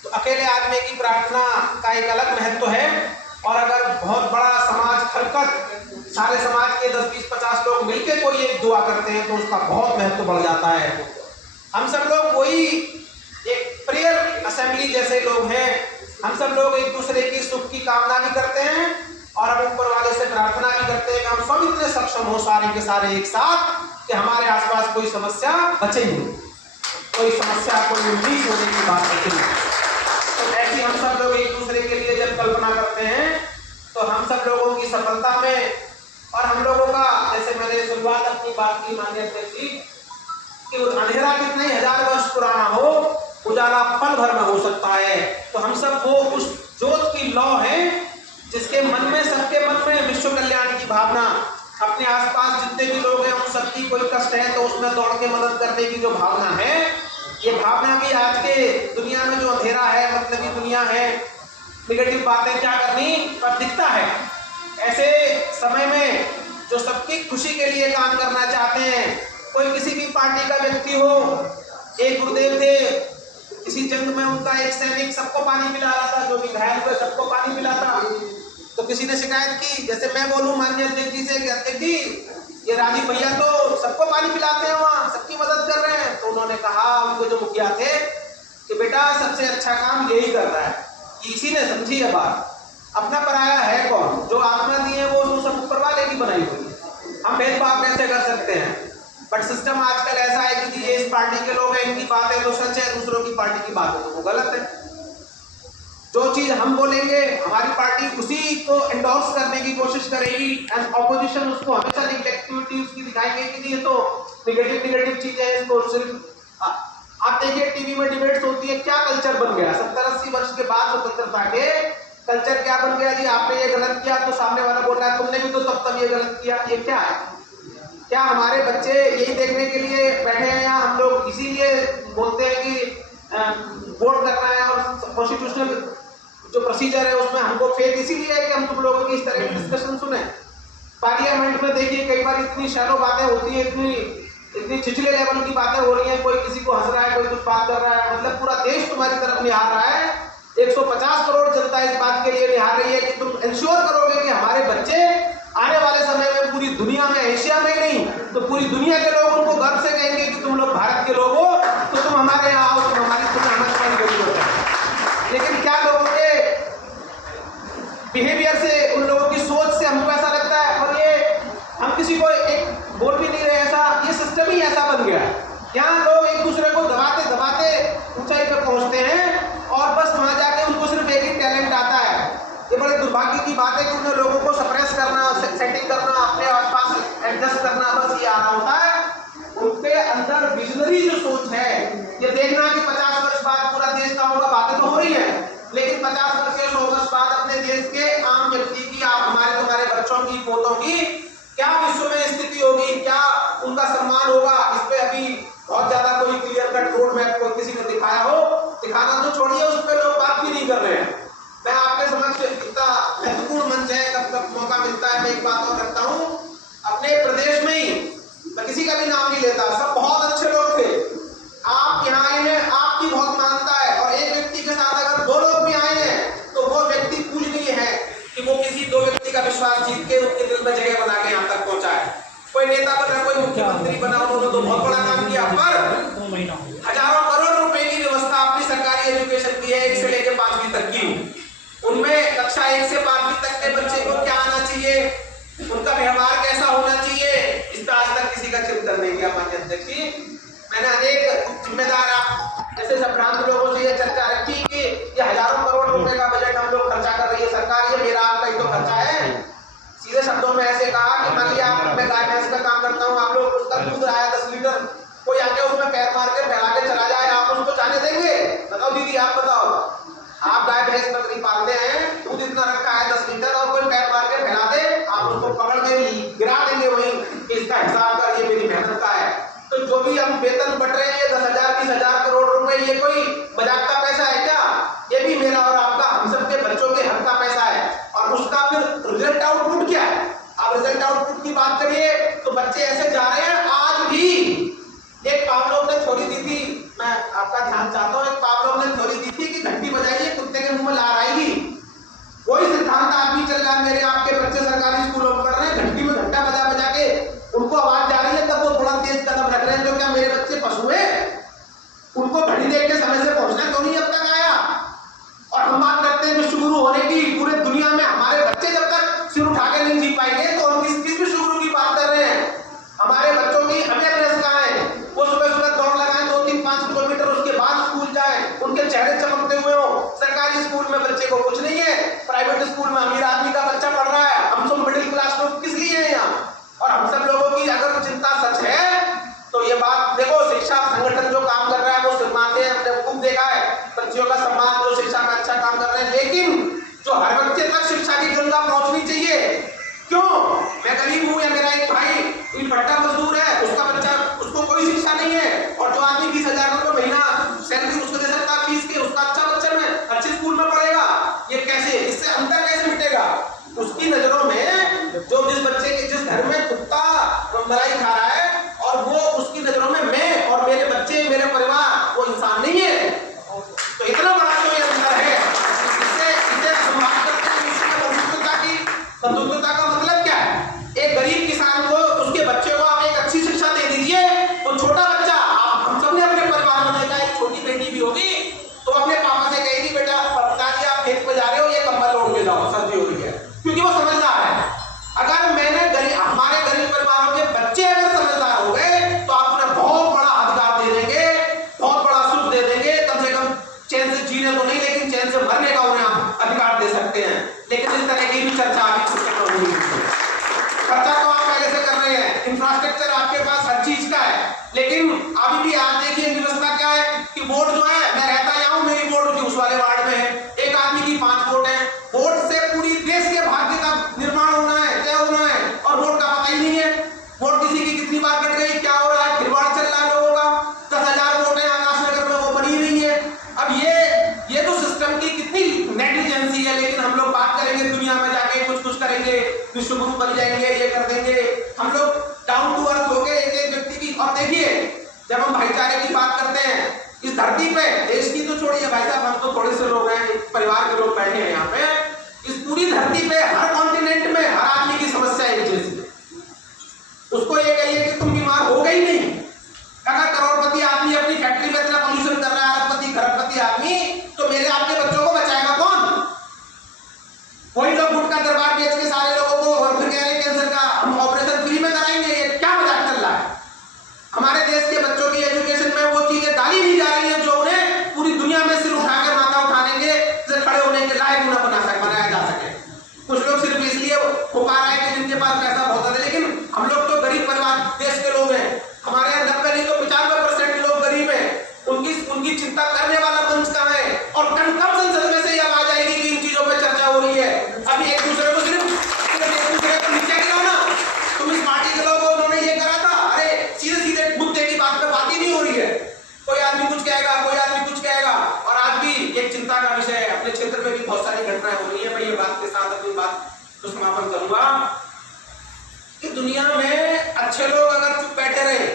तो अकेले आदमी की प्रार्थना का एक अलग महत्व है, और अगर बहुत बड़ा समाज खलकत, सारे समाज के 10, 20, 50 लोग मिलकर कोई एक दुआ करते हैं तो उसका बहुत महत्व बढ़ जाता है। हम सब लोग वही एक प्रेयर असेंबली जैसे लोग हैं, हम सब लोग एक दूसरे की सुख की कामना भी करते हैं और हम ऊपर वाले से प्रार्थना भी करते हैं कि हम सब इतने सक्षम हो सारे के सारे एक साथ कि हमारे आसपास कोई समस्या बचे ही नहीं। कोई समस्या, कोई उन्नीस होने की बात नहीं है। तो ऐसी हम सब लोग एक दूसरे के लिए जब कल्पना करते हैं तो हम सब लोगों की सफलता में और हम लोगों का, जैसे मैंने शुरुआत अपनी बात की माननीय अध्यक्ष जी, कि अंधेरा कितने हजार वर्ष पुराना हो, उजाला पल भर में हो सकता है। तो हम सब वो उस ज्योत की लौ है जिसके मन में, सबके मन में विश्व कल्याण की भावना, अपने आसपास जितने भी लोग हैं उन सबकी कोई कष्ट है तो उसमें दौड़ के मदद करने की जो भावना है, ये भावना भी आज के दुनिया में जो अंधेरा है, मतलबी दुनिया है, निगेटिव बातें क्या करनी पर दिखता है, ऐसे समय में जो सबकी खुशी के लिए काम करना चाहते हैं, कोई किसी भी पार्टी का व्यक्ति हो, एक गुरुदेव थे, किसी जंग में उनका एक सैनिक सबको पानी पिला रहा था, जो भी घायल हुए सबको पानी पिलाता, तो किसी ने शिकायत की, जैसे मैं बोलूं माननीय अध्यक्ष जी से कि अध्यक्ष जी ये राजीव भैया तो सबको पानी पिलाते हैं, वहाँ सबकी मदद कर रहे हैं। तो उन्होंने कहा, उनके जो मुखिया थे, कि बेटा सबसे अच्छा काम यही कर रहा है। इसी ने समझी है बात, अपना पराया है कौन, जो आत्मा दी है वो सब ऊपर वाले की बनाई हुई है, हम भेदभाव कैसे कर सकते हैं। बट सिस्टम आजकल ऐसा है कि ये इस पार्टी के लोग हैं, इनकी बातें तो सच है, दूसरों की पार्टी की बातें तो वो गलत है। जो चीज हम बोलेंगे हमारी पार्टी उसी को एंडोर्स करने की कोशिश करेगी, एंड ऑपोजिशन उसको हमेशा नेगेटिविटी उसकी दिखाएंगे कि ये तो नेगेटिव चीजें हैं, इसको सिर्फ आप देखिए टीवी में डिबेट्स होती है, क्या कल्चर बन गया 70-80 वर्ष के बाद स्वतंत्रता के, कल्चर क्या बन गया जी, आपने ये गलत किया तो सामने वाला बोल रहा है तुमने भी तो तब ये गलत किया। ये क्या है? क्या हमारे बच्चे यही देखने के लिए बैठे हैं या हम लोग इसीलिए बोलते हैं कि वोट करना है और कॉन्स्टिट्यूशनल जो प्रोसीजर है उसमें हमको फेक इसीलिए है कि हम तुम लोगों की इस तरह की डिस्कशन सुने। पार्लियामेंट में देखिए कई बार इतनी शैलो बातें होती है, इतनी छिछले लेवल की बातें हो रही हैं, कोई किसी को हंस रहा है, कोई कुछ बात कर रहा है, मतलब पूरा देश तुम्हारी तरफ निहार रहा है, 150 करोड़ जनता इस बात के लिए निहार रही है कि तुम इंश्योर करोगे कि हमारे बच्चे आने वाले समय में पूरी दुनिया में, एशिया में ही नहीं तो पूरी दुनिया के लोग उनको गर्व से कहेंगे कि तुम लोग भारत के लोग हो, तो तुम हमारे यहाँ आओ, तुम हमारी जरूरत है। लेकिन क्या लोगों के बिहेवियर से, उन लोगों की सोच से हमको ऐसा लगता है, और ये हम किसी को एक बोल भी नहीं रहे, ऐसा ये सिस्टम ही ऐसा बन गया है। यहाँ लोग एक दूसरे को दबाते दबाते ऊंचाई पर पहुंचते हैं और बस वहां जाके उनको सिर्फ एक ही टैलेंट आता है। ये बड़े दुर्भाग्य की बात है कि उन्हें लोगों को सप्रेस करना, सेटिंग करना, अपने आसपास एडजस्ट करना, बस ये आ रहा होता है। उनके अंदर विजनरी जो सोच है, ये देखना कि 50 वर्ष बाद पूरा देश का होगा, बातें तो हो रही है, लेकिन 50 वर्ष या 100 वर्ष बाद अपने देश के आम व्यक्ति की, आप हमारे तुम्हारे बच्चों की, पोतों की क्या विश्व में स्थिति होगी, क्या उनका सम्मान होगा, इस पे अभी बहुत ज्यादा कोई क्लियर कट रोड मैप कोई किसी ने दिखाया हो, दिखाना तो छोड़िए, उस पर लोग बात भी नहीं कर रहे हैं। मैं आपके समक्ष इतना महत्वपूर्ण मंच है, कब कब मौका मिलता है मैं एक बात और करता हूँ, अपने प्रदेश में ही, मैं किसी का भी नाम नहीं लेता, सब बहुत अच्छे लोग थे, आप यहाँ आए हैं, आपकी बहुत मानता है, और एक व्यक्ति के साथ अगर 2 लोग भी आए हैं तो वो व्यक्ति पूजनीय है कि वो किसी 2 व्यक्ति का विश्वास जीत के उनके दिल में जगह बना के यहाँ तक पहुंचा है। कोई नेता बना, कोई मुख्यमंत्री बना, उन्होंने तो बहुत बड़ा काम किया, पर हजारों करोड़ रुपए की व्यवस्था अपनी सरकारी एजुकेशन की है, 1 से लेकर 5वीं तक की, उनमें कक्षा 1 से 5वीं तक के बच्चे को क्या आना चाहिए, उनका व्यवहार कैसा होना चाहिए, इस पर आज तक किसी का चिंतन नहीं किया। माननीय अध्यक्ष जी, मैंने अनेक जिम्मेदार जैसे संभ्रांत लोगों से ये चर्चा रखी कि ये हजारों करोड़ रुपए का बजट हम लोग खर्चा कर रही है सरकार, ये मेरा आपका ही तो खर्चा है। सीधे शब्दों में ऐसे कहा कि मान लिया मैं गाय भैंस का काम करता हूँ, आप लोग उसका दूध आया 10 लीटर, कोई आके उसमें पैर मार के फैला के चला जाए, आप उसको जाने देंगे? बताओ दीदी, आप बताओ, आप गाय भैंस बकरी पालते हैं, दूध इतना रखा है 10 लीटर, और कोई पैर मार के फैला दे, आप उसको पकड़ के गिरा देंगे वहीं कि इसका हिसाब कर, ये मेरी मेहनत का है। तो जो भी हम वेतन बट रहे हैं 10,000 20,000 करोड़ रुपए, ये कोई मजाक का पैसा है क्या? ये भी मेरा और आपका, हम सबके बच्चों के हक का पैसा है, और उसका फिर रिजल्ट आउटपुट क्या है? आप रिजल्ट आउटपुट की बात करिए तो बच्चे ऐसे जा रहे हैं। आज भी एक पावलोव ने थ्योरी दी थी, मैं आपका ध्यान चाहता हूँ, एक पावलोव ने थ्योरी दी थी कि घंटी बजाइए कुत्ते के मुंह में लार आएगी। कोई सिद्धांत आज भी चल रहा है, मेरे आपके बच्चे सरकारी स्कूलों में पढ़ रहे हैं, घंटी में घंटा बजा बजा के उनको आवाज जा रही है, तब वो थोड़ा तेज कदम रख रहे हैं। तो क्या मेरे बच्चे पशु हैं? उनको घड़ी देख के समय से पहुंचना क्यों नहीं अब तक आया? और हम बात करते हैं विश्वगुरु होने की, पूरे दुनिया में हमारे बच्चे जब तक सिर उठा के नहीं जी पाएंगे तो हम किस विश्वगुरु की बात कर रहे हैं? हमारे बच्चों की अवेयरनेस कहाँ है? वो सुबह सुबह दौड़ लगाएं 2-3-5 किलोमीटर प्राइवेट स्कूल में अमीर आदमी का बच्चा पढ़ रहा है, हम सब मिडिल क्लास लोग किस लिए हैं यहाँ? और हम सब लोगों की अगर चिंता सच है तो ये बात देखो, शिक्षा संगठन जो काम कर रहा है वो सम्मानते हैं, हमने खूब देखा है बच्चियों का सम्मान, जो शिक्षा में अच्छा काम कर रहे हैं, लेकिन जो हर बच्चे तक शिक्षा की गंगा पहुंचनी चाहिए। क्यों? मैं गरीब हूं या मेरा एक भाई कोई भट्टा मजदूर है, उसका बच्चा, उसको कोई शिक्षा नहीं है, और जो आदमी 20,000 रुपये महीना सैलरी उसको दे सकता है फीस के, उसका अच्छा बच्चा में अच्छे स्कूल में पढ़ेगा, ये कैसे, इससे अंतर कैसे मिटेगा? उसकी नजरों में जो जिस बच्चे के जिस घर में कुत्ता मलाई खा रहा है और वो उसकी नजरों में मैं और मेरे बच्चे, मेरे परिवार, वो इंसान नहीं है। तो इतना बड़ा जो ये अंतर है, इसे संभाल करते हैं। बंधुत्वता का मतलब क्या है? एक गरीब किसान को, उसके बच्चे को आप एक अच्छी शिक्षा दे दीजिए, तो छोटा बच्चा, हम सबने अपने परिवार में देखा, एक छोटी बेटी भी होगी तो अपने पापा से कहेगी बेटा पिताजी आप खेत पे जा रहे हो, ये कंबल ओढ़ के जाओ, सर्दी हो रही है, क्योंकि वो समझदार है। अगर हमारे गरीब परिवारों के बच्चे अगर समझदार हो गए तो आप उन्हें बहुत बड़ा अधिकार दे देंगे, बहुत बड़ा सुख दे देंगे, कम से कम चैन से जीने को नहीं लेकिन चैन से मरने का उन्हें आप अधिकार दे सकते हैं। लेकिन इस तरह की भी चर्चा अभी खर्चा तो आप पहले से कर रहे हैं, इंफ्रास्ट्रक्चर आपके पास हर चीज का है, लेकिन अभी भी आप देखिए व्यवस्था क्या है कि वोट जो है, मैं रहता यहाँ हूं, मेरी वोट उस वाले वार्ड में है, एक आदमी की 5 वोट है। वोट से पूरी देश के भाग्य का निर्माण होना है, तय होना है, और वोट का पता ही नहीं है। वोट किसी की कितनी बार कट गई, क्या हो रहा है, खिलवाड़ चल रहा है लोगों का। 10,000 वोट है आकाशनगर में, वो बनी नहीं है। अब ये तो सिस्टम की कितनी नेग्लिजेंसी है। लेकिन हम लोग बात करेंगे दुनिया में जाके कुछ करेंगे, विश्व गुरु बन जाएंगे, ये कर देंगे, हम लोग डाउन टू अर्थ हो गए एक व्यक्ति की। और देखिए जब हम भाईचारे की बात करते हैं इस धरती पे, देश की तो छोड़िए भाई साहब, हम तो थोड़े से लोग हैं, परिवार के लोग बैठे हैं यहाँ पे, इस पूरी धरती पे हर कॉन्टिनेंट में हर आदमी की समस्या एक जैसी है। उसको ये कहिए कि तुम बीमार हो गई नहीं। अगर करोड़पति आदमी अपनी फैक्ट्री में इतना पोल्यूशन कर रहा है, अरबपति खरबपति आदमी, तो मेरे आपके बच्चों को बचाएगा कौन? वही लोग गुटखा दरबार बेच के सारे लोगों को, और फिर कह रहे हैं कैंसर का हम ऑपरेशन फ्री में कराएंगे। ये क्या मजाक चल रहा है? हमारे देश के बच्चों की एजुकेशन में वो चीजें डाली नहीं जा रही है जो उन्हें पूरी दुनिया में सिर उठाकर माथा उठाने के से खड़े होने के लायक न बनाया जा सके। कुछ लोग सिर्फ इसलिए हो पा रहे हैं कि जिनके पास पैसा बहुत है, लेकिन हम लोग तो गरीब परिवार देश के लोग हैं। हमारे यहाँ 90 नहीं तो 95% लोग गरीब हैं। उनकी चिंता करने वाला मंच कहाँ है? और कब संसद में से ये आवाज आएगी कि इन चीजों पर चर्चा हो रही है? अभी एक दूसरे को सिर्फ एक दूसरे को नीचे गिराना, तुम इस पार्टी के लोगों उन्होंने ये करा था, अरे सीधे मुद्दे की बात पे बात ही नहीं हो रही है। कोई आदमी कुछ कहेगा, कोई आदमी कुछ कहेगा। और आज भी एक चिंता का विषय है, अपने क्षेत्र में भी बहुत सारी घटनाएं हो रही है। मैं ये बात के साथ अपनी बात तो समापन करूंगा कि दुनिया में अच्छे लोग अगर चुप बैठे रहे,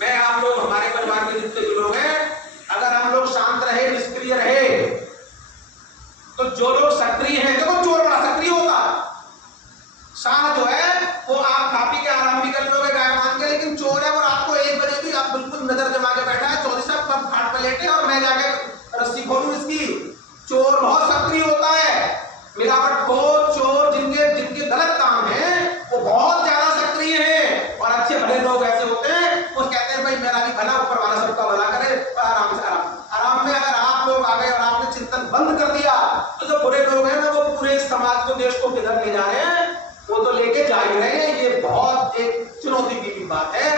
मैं आप लोग हमारे परिवार के जितने भी लोग हैं, अगर हम लोग शांत रहे, निष्क्रिय रहे, तो जो लोग सक्रिय हैं, देखो चोर बड़ा सक्रिय होता, शाह जो है वो आप खा पी के आराम भी कर लोगे गाय मान के, लेकिन चोर है वो रात को 1 बजे भी आप बिल्कुल नजर जमा के बैठा है, चौधरी साहब कब घाट पे लेटे और मैं जाके रस्सी खोलूं इसकी। चोर बहुत सक्रिय होता है, मिलावटखोर चोर जिनके गलत काम है वो बहुत ज्यादा सक्रिय है। और अच्छे भले लोग ऐसे होते हैं, वो कहते हैं भाई मेरा भी भला, ऊपर वाला सबका भला करे, आराम से आराम में। अगर आप लोग आ गए और आपने चिंतन बंद कर दिया तो जो बुरे लोग हैं ना, वो पूरे समाज को, देश को किधर ले जा रहे हैं, वो तो लेके जा ही रहे हैं। ये बहुत एक चुनौती की बात है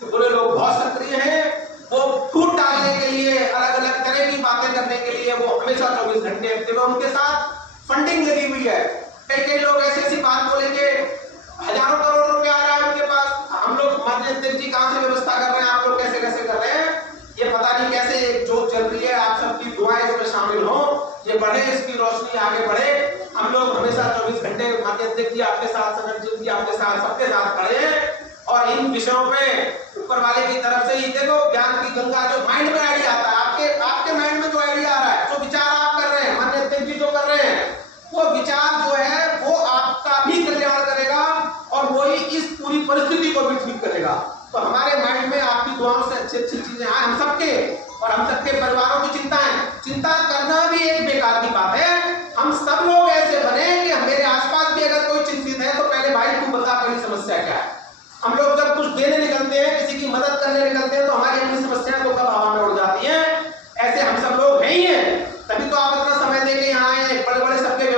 कि बुरे लोग बहुत सक्रिय हैं। वो फूट डालने के लिए, अलग अलग तरह की बातें करने के लिए वो हमेशा 24 घंटे एक्टिव है। उनके साथ फंडिंग लगी हुई है। कई लोग ऐसी बात बोलेंगे, हजारों करोड़ रुपए आ रहा है उनके पास, हम लोग माननीय जी कहां से व्यवस्था कर रहे हैं, आप लोग कैसे कर रहे हैं, ये पता नहीं कैसे एक जोत चल रही है। आप सबकी दुआएं इसमें शामिल हो, ये बढ़े, इसकी रोशनी आगे बढ़े। हम लोग हमेशा 24 घंटे माननीय जी आपके साथ, संगठन जी आपके साथ, सबके साथ खड़े हैं। और इन विषयों पे ऊपर वाले की तरफ से ही देखो, ज्ञान की गंगा जो माइंड में आइडिया आता है, आपके माइंड में जो आइडिया आ रहा है, जो विचार आप कर रहे हैं, माननीय जी जो कर रहे हैं, वो विचार जो है वो आपका भी कल्याण करेगा और वही इस पूरी परिस्थिति को भी ठीक करेगा। तो हमारे माइंड में आपकी दुआओं से अच्छी चीजें आए, हम सबके और हम सबके परिवारों की चिंता करना भी एक बेकार की बात है। हम सब लोग ऐसे बने कि मेरे आसपास भी अगर कोई चिंतित है तो पहले भाई तू बता पहली समस्या क्या है। हम लोग जब कुछ देने निकलते हैं, किसी की मदद करने निकलते हैं, तो हमारी अपनी समस्याएं तो कब हवा में उड़ जाती हैं। ऐसे हम सब लोग हैं ही हैं, तभी तो आप इतना समय देके यहाँ आए, बड़े बड़े सबके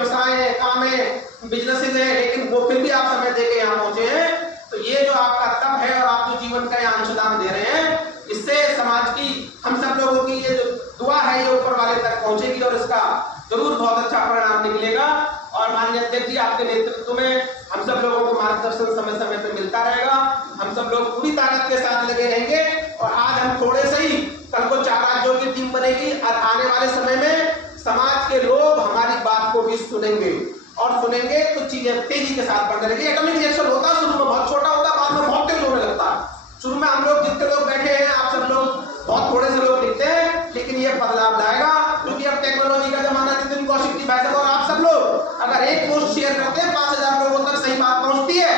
दे रहे हैं। इससे समाज की हम सब लोगों की ये जो दुआ है ये ऊपर वाले तक पहुंचेगी और इसका जरूर बहुत अच्छा परिणाम निकलेगा। और माननीय अध्यक्ष जी आपके नेतृत्व में हम सब लोगों को मार्गदर्शन समय समय पर मिलता रहेगा। हम सब लोग पूरी ताकत के साथ लगे रहेंगे और आज हम थोड़े से ही, कल को 4 राज्यों की टीम बनेगी और आने वाले समय में समाज के लोग हमारी बात को भी सुनेंगे और सुनेंगे तो चीजें तेजी के साथ बढ़ने लगेगी। एटॉमिक रिएक्शन होता है, शुरू में बहुत छोटा होता है, बाद में बहुत तेज होने लगता है। शुरू में हम लोग जितने लोग बैठे हैं, आप सब लोग बहुत थोड़े से लोग दिखते हैं, लेकिन ये बदलाव लाएगा क्योंकि अब टेक्नोलॉजी का जमाना है। नितिन कौशिक जी भाई साहब और आप सब लोग अगर एक पोस्ट शेयर करते हैं 5000 लोगों तक सही बात पहुंचती है,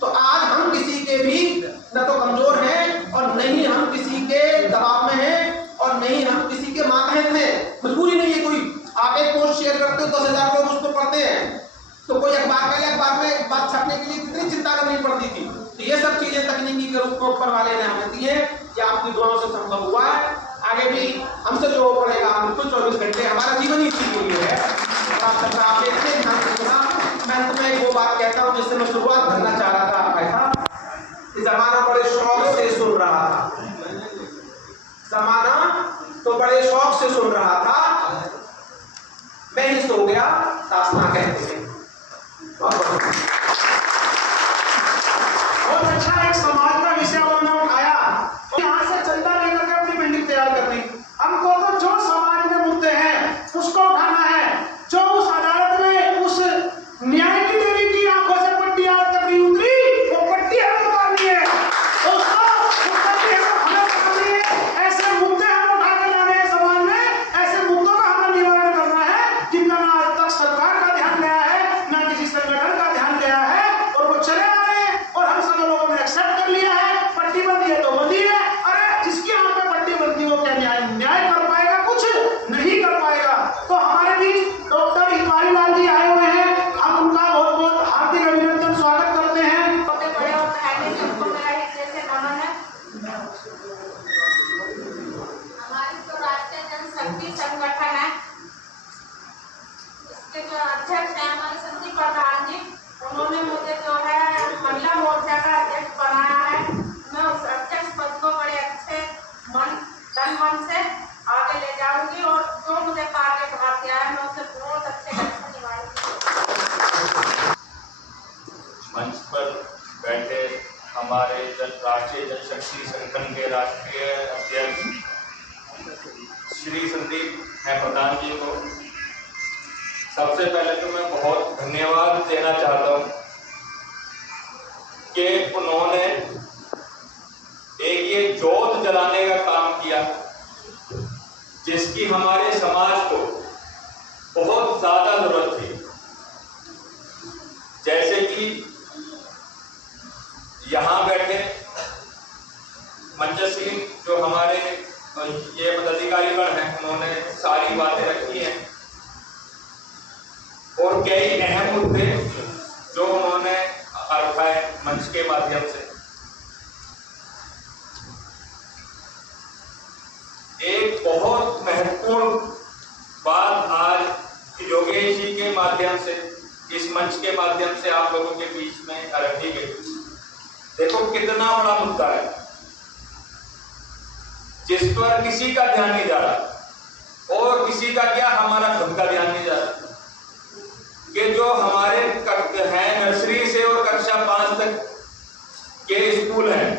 तो आज हम किसी के भी न तो कमजोर हैं और न ही हम किसी के दबाव में हैं और न ही हम किसी के मातहत हैं। मजबूरी नहीं है कोई, आप एक पोस्ट शेयर करते हो 10,000 लोग उसको पढ़ते हैं, तो कोई अखबार में एक बात छपने के लिए कितनी चिंता करनी पड़ती थी। तो ये सब चीजें तकनीकी के रूप में ऊपर वाले ने हमें दी है, ये आपकी दुआओं से संभव हुआ है। आगे भी हमसे जो पड़ेगा, हम तो 24 घंटे हमारा जीवन ही इसी के लिए है। आप सबका आपने इतने ध्यान से सुना। मैं अंत में वो बात कहता हूँ जिससे मैं शुरुआत करना चाह रहा था। ऐसा जमाना बड़े शौक से सुन रहा था, जमाना तो बड़े शौक से सुन रहा था, मैं ही सो गया दास्तां कहते हैं। बहुत अच्छा एक समाज का विषय उन्होंने उठाया। यहाँ से चंदा लेकर के अपनी बिल्डिंग तैयार करनी, हमको तो जो समाज में मुद्दे हैं उसको उठाना है। जो उस अदालत में उस न्याय की देवी की आंखों से पट्टी आज तक नहीं उतरी, वो पट्टी हमें उतारनी है, ऐसे मुद्दे हम उठा के लाने हैं समाज में, ऐसे मुद्दों का हमें निवारण करना है जिनका ना आज तक सरकार का ध्यान गया है, ना किसी संगठन का ध्यान गया है, और वो चले आ रहे हैं और हम सब लोगों ने एक्सेप्ट कर लिया है। पट्टी बंदी है तो बंदी है, अरे जिसकी यहाँ पे पट्टी बंदी हो क्या न्याय कर पाएगा? कुछ नहीं कर पाएगा। तो हमारे बीच डॉक्टर हितवारी लाल जी आए हुए हैं, हम उनका बहुत बहुत हार्दिक अभिनंदन स्वागत करते हैं। हमारी तो राष्ट्रीय जनशक्ति संगठन है, इसके जो अध्यक्ष हैं हमारे संदीप प्रधान जी, उन्होंने मुझे जो है महिला मोर्चा का अध्यक्ष बनाया है। मैं उस अध्यक्ष पद को बड़े अच्छे तन मन से आगे ले जाऊंगी और जो मुझे कार्य भार दिया है मैं उसे बहुत अच्छे ढंग से निभाऊंगी। मंच पर बैठे हमारे राष्ट्रीय जनशक्ति संगठन के राष्ट्रीय अध्यक्ष श्री संदीप प्रधान जी को सबसे पहले तो मैं बहुत धन्यवाद देना चाहता हूँ कि उन्होंने एक ये जोत जलाने का काम किया जिसकी हमारे समाज को बहुत ज्यादा जरूरत थी। जैसे कि यहाँ बैठे मंजश्री जो हमारे ये पदाधिकारीगण हैं, उन्होंने सारी बातें रखी हैं और कई अहम मुद्दे जो उन्होंने उठाए मंच के माध्यम से। एक बहुत महत्वपूर्ण बात आज योगेश जी के माध्यम से, इस मंच के माध्यम से आप लोगों के बीच में रखी गई। देखो कितना बड़ा मुद्दा है जिस पर किसी का ध्यान नहीं जा रहा, और किसी का क्या, हमारा खुद का ध्यान नहीं जा रहा कि जो हमारे हैं नर्सरी से और कक्षा 5 तक के स्कूल हैं,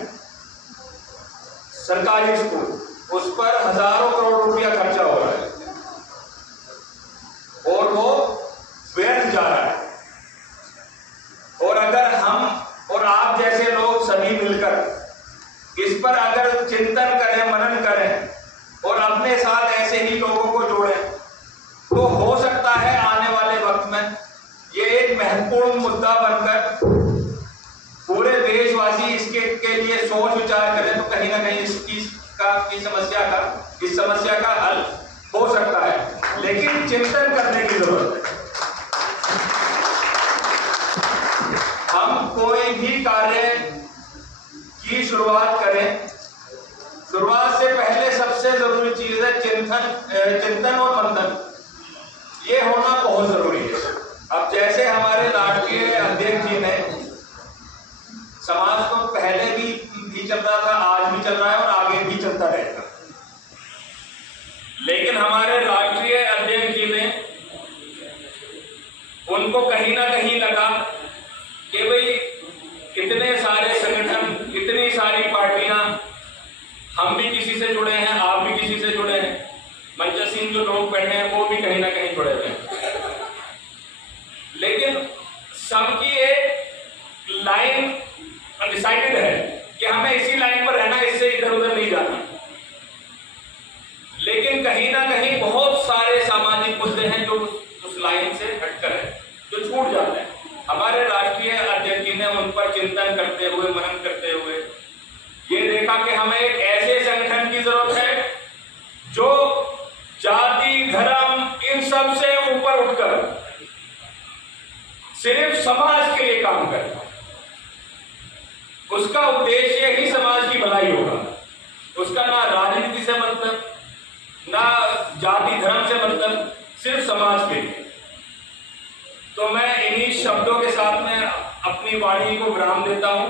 सरकारी स्कूल, उस पर हजारों करोड़ रुपया खर्चा हो रहा है और वो व्यर्थ जा रहा है। और अगर हम और आप जैसे लोग सभी मिलकर इस पर अगर चिंतन करें, मनन करें और अपने साथ ऐसे ही लोगों को जोड़ें, तो हो सकता है आने वाले वक्त में ये एक महत्वपूर्ण मुद्दा बनकर पूरे देशवासी इसके के लिए सोच विचार करें, तो कहीं ना कहीं इस समस्या का हल हो सकता है। लेकिन चिंतन करने की जरूरत है। हम कोई भी कार्य की शुरुआत करें, शुरुआत से पहले सबसे जरूरी चीज है चिंतन और मंथन। ये होना बहुत जरूरी है। अब जैसे हमारे राष्ट्रीय अध्यक्ष जी ने समाज को पहले भी चल रहा था, आज भी चल रहा है और आगे भी चलता रहेगा। लेकिन हमारे राष्ट्रीय अध्यक्ष जी ने, उनको कहीं ना कहीं लगा कि भाई इतने सारे संगठन, इतनी सारी पार्टियां, हम भी किसी से जुड़े हैं, आप भी किसी से जुड़े हैं, मंच सिंह जो लोग बैठे हैं वो भी कहीं ना कहीं जुड़े हुए हैं, लेकिन सबकी एक लाइन डिसाइडेड है कि हमें इसी लाइन पर रहना, इससे इधर उधर नहीं जाना। लेकिन कहीं ना कहीं बहुत सारे सामाजिक मुद्दे हैं जो उस लाइन से हटकर है, जो छूट जाते हैं। हमारे राष्ट्रीय अध्यक्ष जी ने उन पर चिंतन करते हुए, मनन करते हुए ये देखा कि हमें एक ऐसे संगठन की जरूरत है जो जाति, धर्म, इन सब से ऊपर उठकर सिर्फ समाज के लिए काम करे। उसका उद्देश्य ही समाज की भलाई होगा। उसका ना राजनीति से मतलब, ना जाति धर्म से मतलब, सिर्फ समाज के लिए। तो मैं इन्हीं शब्दों के साथ में अपनी वाणी को विराम देता हूं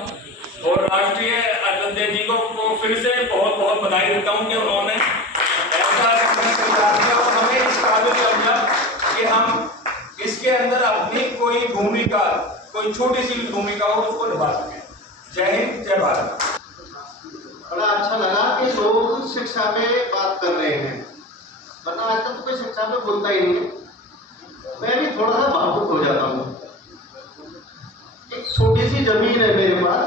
और राष्ट्रीय अध्यक्ष जी को फिर से बहुत बहुत बधाई देता हूं कि उन्होंने ऐसा तैयार किया और हमें इस काबिल समझा कि हम इसके अंदर अपनी कोई भूमिका, कोई छोटी सी भूमिका हो उसको निभा सकें। जय हिंद, जय भारत। बड़ा अच्छा लगा कि लोग शिक्षा पे बात कर रहे हैं, वरना आजकल तो कोई शिक्षा पे बोलता ही नहीं है। मैं भी थोड़ा सा भावुक हो जाता हूँ। एक छोटी सी जमीन है मेरे पास,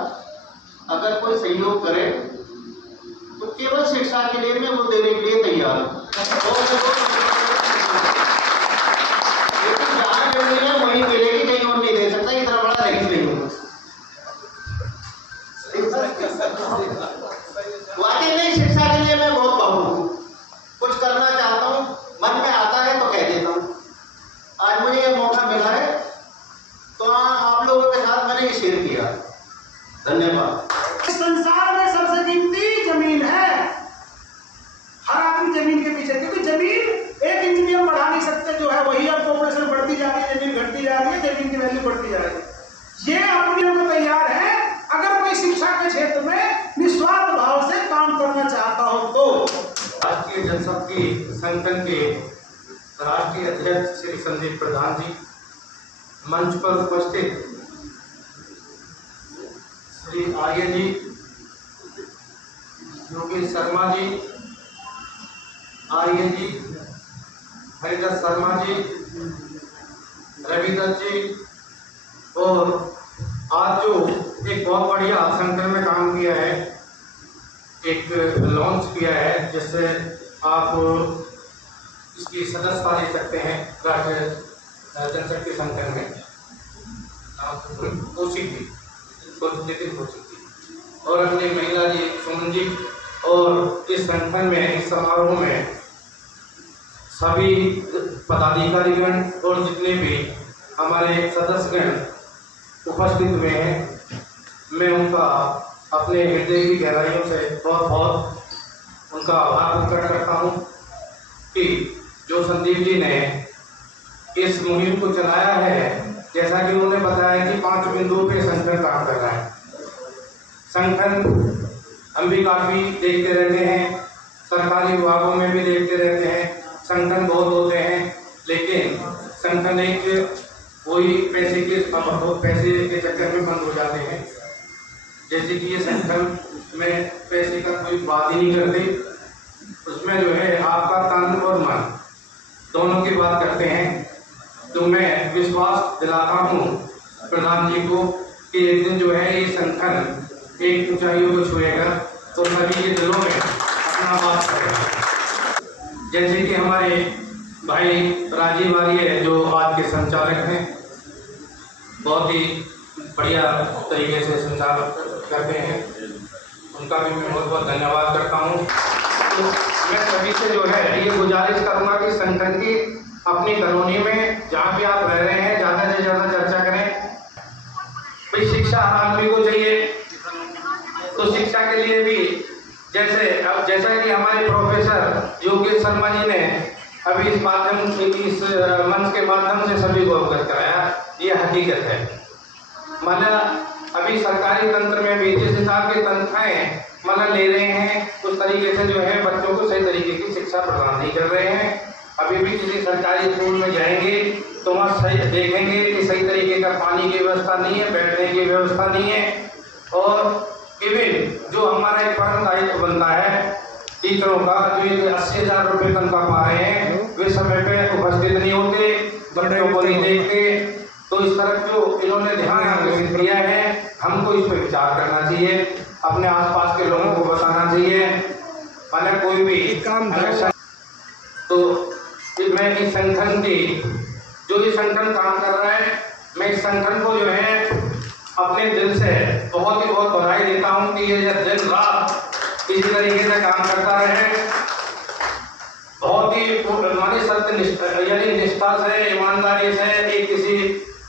अगर कोई सहयोग करे तो केवल शिक्षा के लिए मैं वो देने के लिए तैयार हूँ। लेकिन जहाँ जमीन है वहीं मिलेगी, कहीं और नहीं दे सकता। इतना बड़ा रईस नहीं होगा। वाकई में शिक्षा के लिए मैं बहुत भावुक हूँ। कुछ करना चाहता हूँ, मन में आता है तो कह देता हूँ। आज मुझे ये मौका मिला है तो आप लोगों के साथ मैंने ये शेयर किया। धन्यवाद। संसार में सबसे कीमती जमीन है। हर आदमी जमीन के पीछे, क्योंकि जमीन एक इंच भी हम बढ़ा नहीं सकते। जो है वही, अब पॉपुलेशन बढ़ती जा रही है, जमीन घटती जा रही है, जमीन की वैल्यू बढ़ती जा रही है। ये अपने को तैयार है अगर कोई शिक्षा के क्षेत्र में निस्वार्थ भाव से काम करना चाहता हो तो। राष्ट्रीय जनशक्ति संगठन के राष्ट्रीय अध्यक्ष श्री संदीप प्रधान जी, मंच पर उपस्थित श्री आर्य जी, योगेश शर्मा जी, आर्य जी, हरिदास शर्मा जी, रविदत्त जी, और आज जो एक बहुत बढ़िया संगठन में काम किया है, एक लॉन्च किया है जिससे आप इसकी सदस्यता ले सकते हैं राष्ट्रीय जनशक्ति संगठन में। नितिन कौशिक जी और अपनी महिला जी सुमन जी, और इस संगठन में, इस समारोह में सभी पदाधिकारीगण और जितने भी हमारे सदस्यगण उपस्थित हुए हैं, मैं उनका अपने हृदय की गहराइयों से बहुत बहुत उनका आभार प्रकट करता हूँ कि जो संदीप जी ने इस मुहिम को चलाया है। जैसा कि उन्होंने बताया कि 5 बिंदुओं पे संगठन काम कर रहा है। संगठन हम भी काफ़ी देखते रहते हैं, सरकारी विभागों में भी देखते रहते हैं, संगठन बहुत होते हैं, लेकिन संगठन एक कोई पैसे के चक्कर में बंद हो जाते हैं। जैसे कि ये संगठन में पैसे का कोई बात ही नहीं करते, उसमें जो है आपका तन और मन दोनों की बात करते हैं। तो मैं विश्वास दिलाता हूँ प्रधान जी को कि एक दिन जो है ये संगठन एक ऊंचाइयों को छुएगा तो सभी के दिलों में अपना वास करेगा। जैसे कि हमारे भाई राजीव आर्य जो आज के संचालक हैं, बहुत ही बढ़िया तरीके से संचालन करते हैं, उनका भी मैं बहुत बहुत धन्यवाद करता हूँ। तो मैं सभी से जो है ये गुजारिश करूँगा कि संगठन की अपनी कॉलोनी में जहाँ भी आप रह रहे हैं ज़्यादा से ज़्यादा चर्चा करें। भाई शिक्षा हर आदमी को चाहिए, तो शिक्षा के लिए भी जैसा कि हमारे प्रोफेसर योगेश शर्मा जी ने अभी इस मंच के माध्यम से सभी को अवगत कराया, ये हकीकत है। माना अभी सरकारी तंत्र में भी जिस हिसाब के तनख्वाहें मतलब ले रहे हैं उस तरीके से जो है बच्चों को सही तरीके की शिक्षा प्रदान नहीं कर रहे हैं। अभी भी किसी सरकारी स्कूल में जाएंगे तो वहाँ सही देखेंगे कि सही तरीके का पानी की व्यवस्था नहीं है, बैठने की व्यवस्था नहीं है, और इवन जो हमारा एक परम दायित्व बनता है टीचरों का, जो 80,000 रुपये तनख्वाह पा रहे हैं वे समय पे उपस्थित नहीं होते, बच्चों को नहीं देखते। तो इस तरफ जो इन्होंने ध्यान आकर्षित किया है, हमको इस पर विचार करना चाहिए, अपने आसपास के लोगों को बताना चाहिए। माने कोई भी इलेक्शन तो मैं इस संगठन की जो ये संगठन काम कर रहा है, मैं इस संगठन को जो है अपने दिल से बहुत ही बहुत बधाई देता हूँ कि ये दिन रात इसी तरीके से काम करता रहे। बहुत ही मानी सत्य यानी निष्ठा से, ईमानदारी से, एक किसी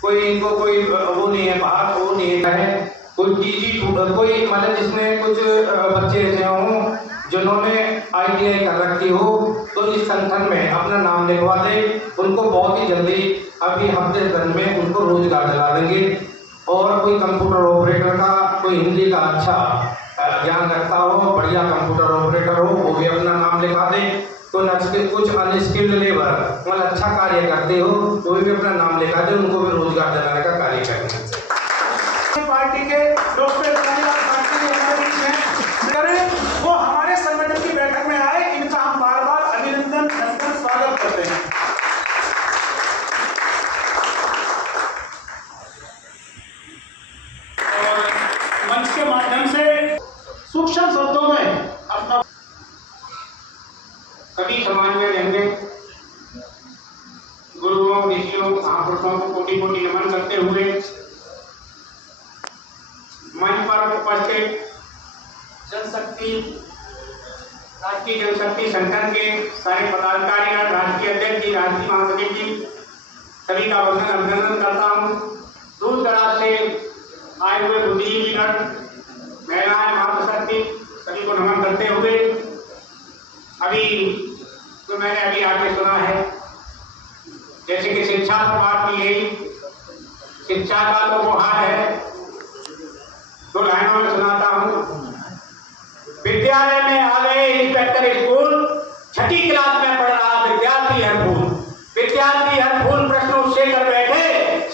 कोई इनको कोई वो नहीं है, बाहर वो नहीं है, कोई चीज कोई मतलब जिसमें कुछ बच्चे ऐसे हों जिन्होंने ITI कर रखी हो तो इस संगठन में अपना नाम लिखवा दे, उनको बहुत ही जल्दी अभी हफ्ते दिन में उनको रोजगार दिला देंगे। और कोई कंप्यूटर ऑपरेटर का, कोई हिंदी का अच्छा ज्ञान रखता हो, बढ़िया कंप्यूटर ऑपरेटर हो, वो भी अपना नाम लिखा दे। तो कुछ अनस्किल्ड लेबर मतलब अच्छा कार्य करते हो तो भी अपना नाम लिखा दे, उनको भी रोजगार दिलाने का कार्य करें। पार्टी के लोकप्रिय वो हमारे संगठन की बैठक में आए, इनका हम बार बार अभिनंदन स्वागत करते हैं। और मंच के माध्यम से सूक्ष्म शब्दों में अपना सभी समाज में रहने गुरुओं, ऋषियों, महापुरुषों को कोटि कोटि नमन करते हुए मंच पर उपस्थित जनशक्ति, राष्ट्रीय जनशक्ति संगठन के सारे पदाधिकारी, राष्ट्रीय अध्यक्ष जी, राष्ट्रीय महासचिव जी, सभी का वंदन अभिनंदन करता हूँ। दूर दराज से आए हुए बुद्धिजीवी, महिलाएं, मातृशक्ति, सभी को नमन करते हुए अभी जो मैंने अभी आगे सुना है, जैसे कि शिक्षा पर बात की गई, शिक्षा का तो वो हाल है, दो लाइनों में सुनाता हूँ। विद्यालय में आ गए इंस्पेक्टर स्कूल, 6ठी क्लास में पढ़ रहा विद्यार्थी हर फूल, विद्यार्थी हर फूल प्रश्न उससे कर बैठे,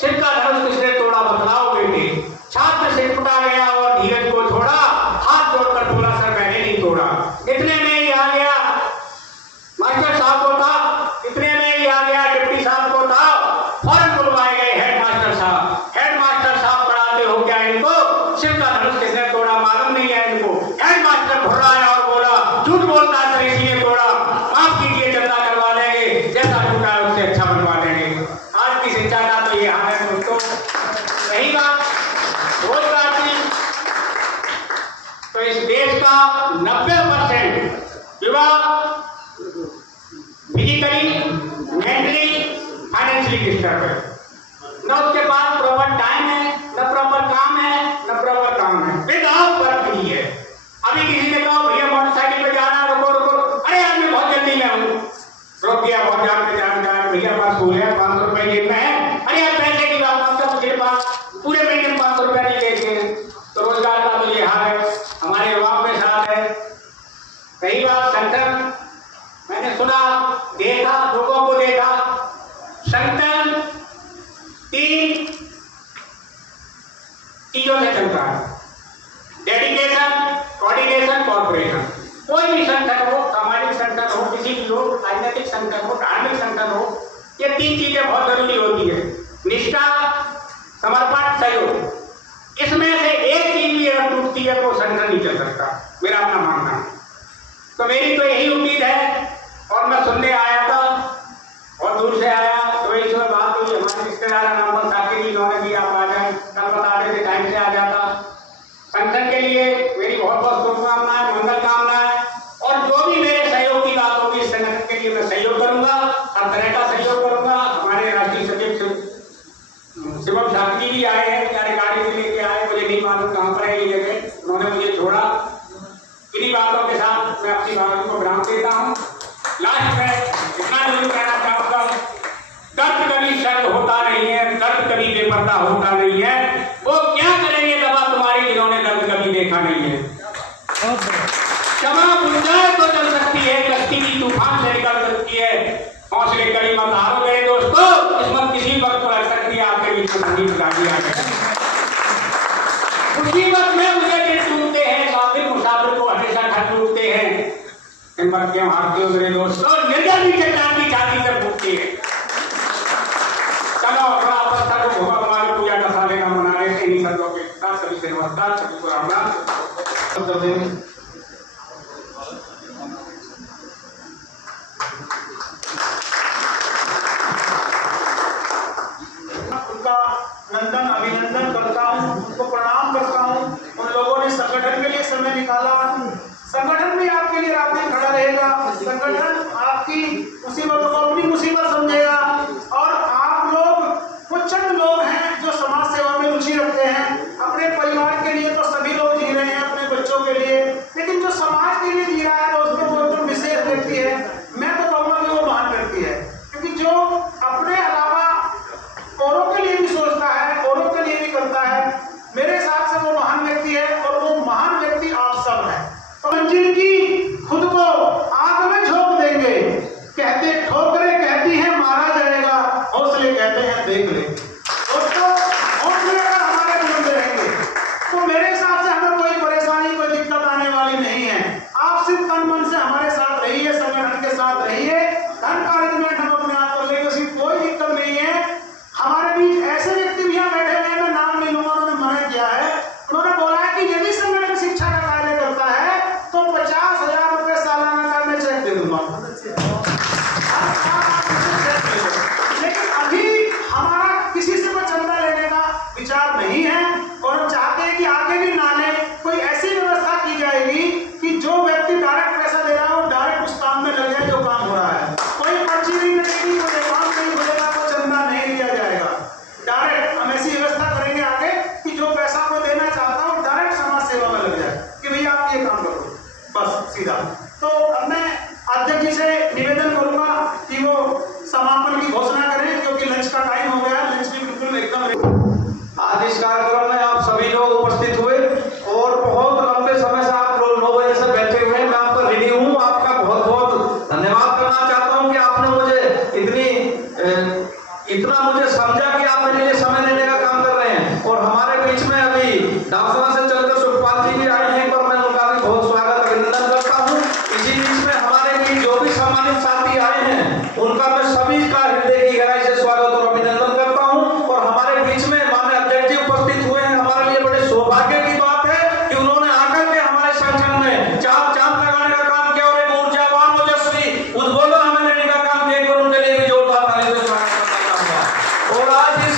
सिर का धनुष किसने तोड़ा बतलाओ बेटे। छात्र सिर फुटा गया और धीरज को छोड़ा, हाथ जोड़कर बोला सर मैंने नहीं तोड़ा। इतने में ही आ गया मास्टर साहब को था, इतने में ही आ गया डिप्टी साहब को था, फौरन बुलवाए गए हेडमास्टर साहब। हेडमास्टर साहब पढ़ाते हो क्या इनको, सिर का धनुष किसने तोड़ा मालूम नहीं है इनको। हेडमास्टर घुर्राया और बोला झूठ बोलता है सर इसलिए तोड़ा, माफ कीजिए चंदा करवा देंगे, जैसा टूटा है उससे अच्छा बनवा देंगे। आज की शिक्षा का तो ये हाल है दोस्तों। रही बात रोजगार की, तो इस देश का 90% युवा फिजिकली, मेंटली, फाइनेंशियली डिस्टर्ब है। न उसके पास प्रॉपर टाइम है, न प्रॉपर काम है, न प्रॉपर काम है, विदाउट वर्क नहीं है। अभी किसी ने कहा भैया मोटरसाइकिल पे जा रहा है, रुको रुको, अरे यार मैं बहुत जल्दी में हूँ, रोक दिया, बहुत जान पे जान का भैया पास हो गया, 500 रुपए जेब में है, अरे यार पैसे की बात मत कर, तेरे पास पूरे महीने में 500 रुपया नहीं देते। तो रोजगार का तो ये हाल है, हमारे युवाओं के साथ है। कई बार संगठन मैंने सुना, देखा, लोगों को देखा, संगठन 3 चीजों से चलता है, डेडिकेशन, कोऑर्डिनेशन, कॉर्पोरेशन। कोई भी संगठन हो, सामाजिक संगठन हो, किसी भी हो, राजनीतिक संगठन हो, धार्मिक संगठन हो, ये 3 चीजें बहुत जरूरी होती है, निष्ठा, समर्पण, सहयोग। इसमें से एक चीज भी अगर टूटती है तो संगठन नहीं चल सकता, मेरा अपना मानना है। तो मेरी तो यही उम्मीद है, और मैं सुनने आया था और दूर से आया तो वही समय बात हुई, हमारे रिश्तेदार नंबर साथी जी उन्होंने भी आप आ जाए, कल बता रहे थे टाइम से आ जाता। संगठन के लिए मेरी बहुत बहुत शुभकामनाएं, मंगल कामनाएं, और जो भी मेरे सहयोग की बात होगी इस संगठन के लिए मैं सहयोग करूंगा, हर तरह का सहयोग करूंगा। हमारे राष्ट्रीय सचिव शिवम साहब जी भी आए हैं, बेचारे गाड़ी से लेके आए, मुझे नहीं मालूम कहाँ पर है ये जगह, उन्होंने मुझे छोड़ा। इन्हीं बातों के साथ मैं अपनी बातों को विराम देता हूँ। लास्ट में इतना जरूर कहना चाहूंगा, दर्द कभी शर्त होता नहीं है, दर्द कभी बेपर्दा होता नहीं है। वो क्या करेंगे दबा सकती है, कश्ती की तूफान से निकल सकती है। हौसले कड़ी मत हारो मेरे दोस्तों, किस्मत किसी वक्त पलट सकती है। आपके बीच में संगीत गाड़ी आ गए। मुसीबत में मुझे दिल टूटते हैं, काफिर मुसाफिर को हमेशा घर टूटते हैं। हिम्मत क्यों हारते हो मेरे दोस्तों, निर्जल भी चट्टान की छाती से फूटती है। चलो थोड़ा पत्थर को घुमा घुमा के पूजा का साले का मना रहे थे। इन शब्दों के साथ सभी से नमस्कार, सभी को राम राम। उनका नंदन अभिनंदन करता हूँ, उनको प्रणाम करता हूँ। उन लोगों ने संगठन के लिए समय निकाला। संगठन भी आपके लिए रात दिन खड़ा रहेगा। संगठन आपकी मुसीबतों को अपनी मुसीबत समझेगा। और आप लोग कुछ चंद लोग हैं जो समाज सेवा में रुचि रखते हैं। अपने परिवार के लिए तो सभी लोग जी रहे हैं, अपने बच्चों के लिए, लेकिन जो समाज के लिए जी रहा है तो उसमें वो एकदम विशेष व्यक्ति है। मैं तो कहूँगा कि वो महान व्यक्ति है, क्योंकि जो अपने अलावा औरों के लिए भी सोचता है, औरों के लिए भी करता है, मेरे हिसाब से वो महान व्यक्ति है। और वो महान व्यक्ति आप सब हैं। तो जिनकी खुद को आग में झोंक देंगे, कहते ठोकरें कहती हैं मारा जाएगा, हौसले कहते हैं देख ले। दोस्तों हौसले अगर हमारे बुलंद रहेंगे तो मेरे हिसाब से हमें कोई परेशानी, कोई दिक्कत आने वाली नहीं है। आप सिर्फ तन मन से हमारे साथ रहिए, संगठन के साथ रहिए। धन का अरेंजमेंट हम अपने आप कर लेंगे, उसकी कोई दिक्कत नहीं है। हमारे बीच ऐसे व्यक्ति भी यहाँ बैठे हुए हैं, मैं नाम नहीं लूंगा, उन्होंने मना किया है। उन्होंने बोला है कि यदि संगठन शिक्षा का कार्य करता है तो 50,000 रुपए सालाना का मैं चेक दे दूंगा। लेकिन अभी हमारा किसी से कोई चंदा लेने का विचार नहीं है। और हम चाहते हैं कि आगे भी ना ले, कोई ऐसी व्यवस्था की जाएगी कि जो व्यक्ति डायरेक्ट पैसा दे रहा है वो डायरेक्ट उस काम में लग जाए जो काम हो रहा है। कोई पर्ची नहीं लगेगी, कोई काम नहीं होगा, कोई चंदा नहीं लिया जाएगा। डायरेक्ट हम ऐसी व्यवस्था करेंगे आगे कि जो पैसा कोई देना चाहता है वो डायरेक्ट समाज सेवा में लग जाए कि भैया आप ये काम करो, बस सीधा। तो अब मैं अध्यक्ष जी से निवेदन करूंगा कि वो समापन की घोषणा करें, क्योंकि लंच का टाइम हो गया। लंच भी बिल्कुल एकदम। आज इस कार्यक्रम में आप सभी लोग उपस्थित हुए और बहुत लंबे समय से आप लोग 9 बजे से बैठे हुए हैं। मैं आपका ऋणी हूँ, आपका बहुत बहुत धन्यवाद करना चाहता हूँ कि आपने मुझे इतना मुझे समझा कि आप मेरे लिए समय देने का काम कर रहे हैं। और हमारे बीच में अभी डाकसभा से चलकर सुखपाल जी भी आए हैं, पर मैं उनका भी बहुत स्वागत अभिनंदन करता हूँ। इसी बीच में हमारे बीच जो भी सम्मानित साथी आए हैं उनका मैं सभी का हृदय की गहराई से स्वागत और अभिनंदन करता हूँ। और हमारे बीच में माननीय अध्यक्ष जी उपस्थित हुए हैं। हमारे लिए बड़े सौभाग्य की बात है कि उन्होंने आकर के हमारे संगठन में चांद लगाने का काम किया और एक ऊर्जावान ओजस्वी उद्बोधन हमें देने का काम किया। और उनके लिए भी जोरदार ताली से स्वागत करना चाहूंगा। और आज इस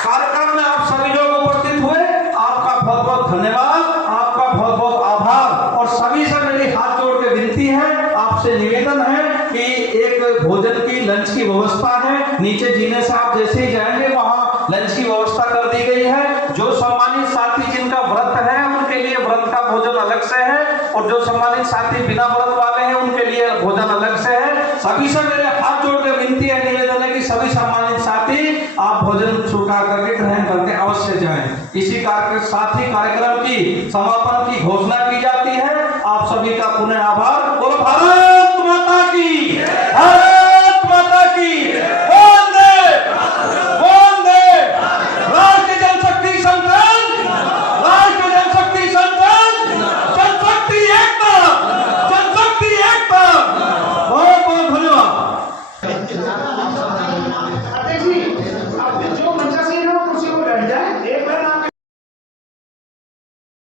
कार्यक्रम में आप सभी लोग उपस्थित हुए, आपका बहुत बहुत धन्यवाद, आपका बहुत बहुत आभार। और सभी से मेरी हाथ जोड़ के विनती है, आपसे निवेदन है कि एक भोजन की लंच की व्यवस्था है, नीचे जीने से आप जैसे ही जाएंगे वहां लंच की व्यवस्था कर दी गई है। जो सम्मानित साथी जिनका व्रत है उनके लिए व्रत का भोजन अलग से है, और जो सम्मानित साथी बिना व्रत वाले हैं उनके लिए भोजन अलग से है। सभी से मेरे हाथ जोड़ के विनती है, निवेदन है कि सभी सम्मानित साथी आप भोजन स्वीकार करके ग्रहण करके अवश्य जाएं। इसी साथ ही कार्यक्रम की समापन की घोषणा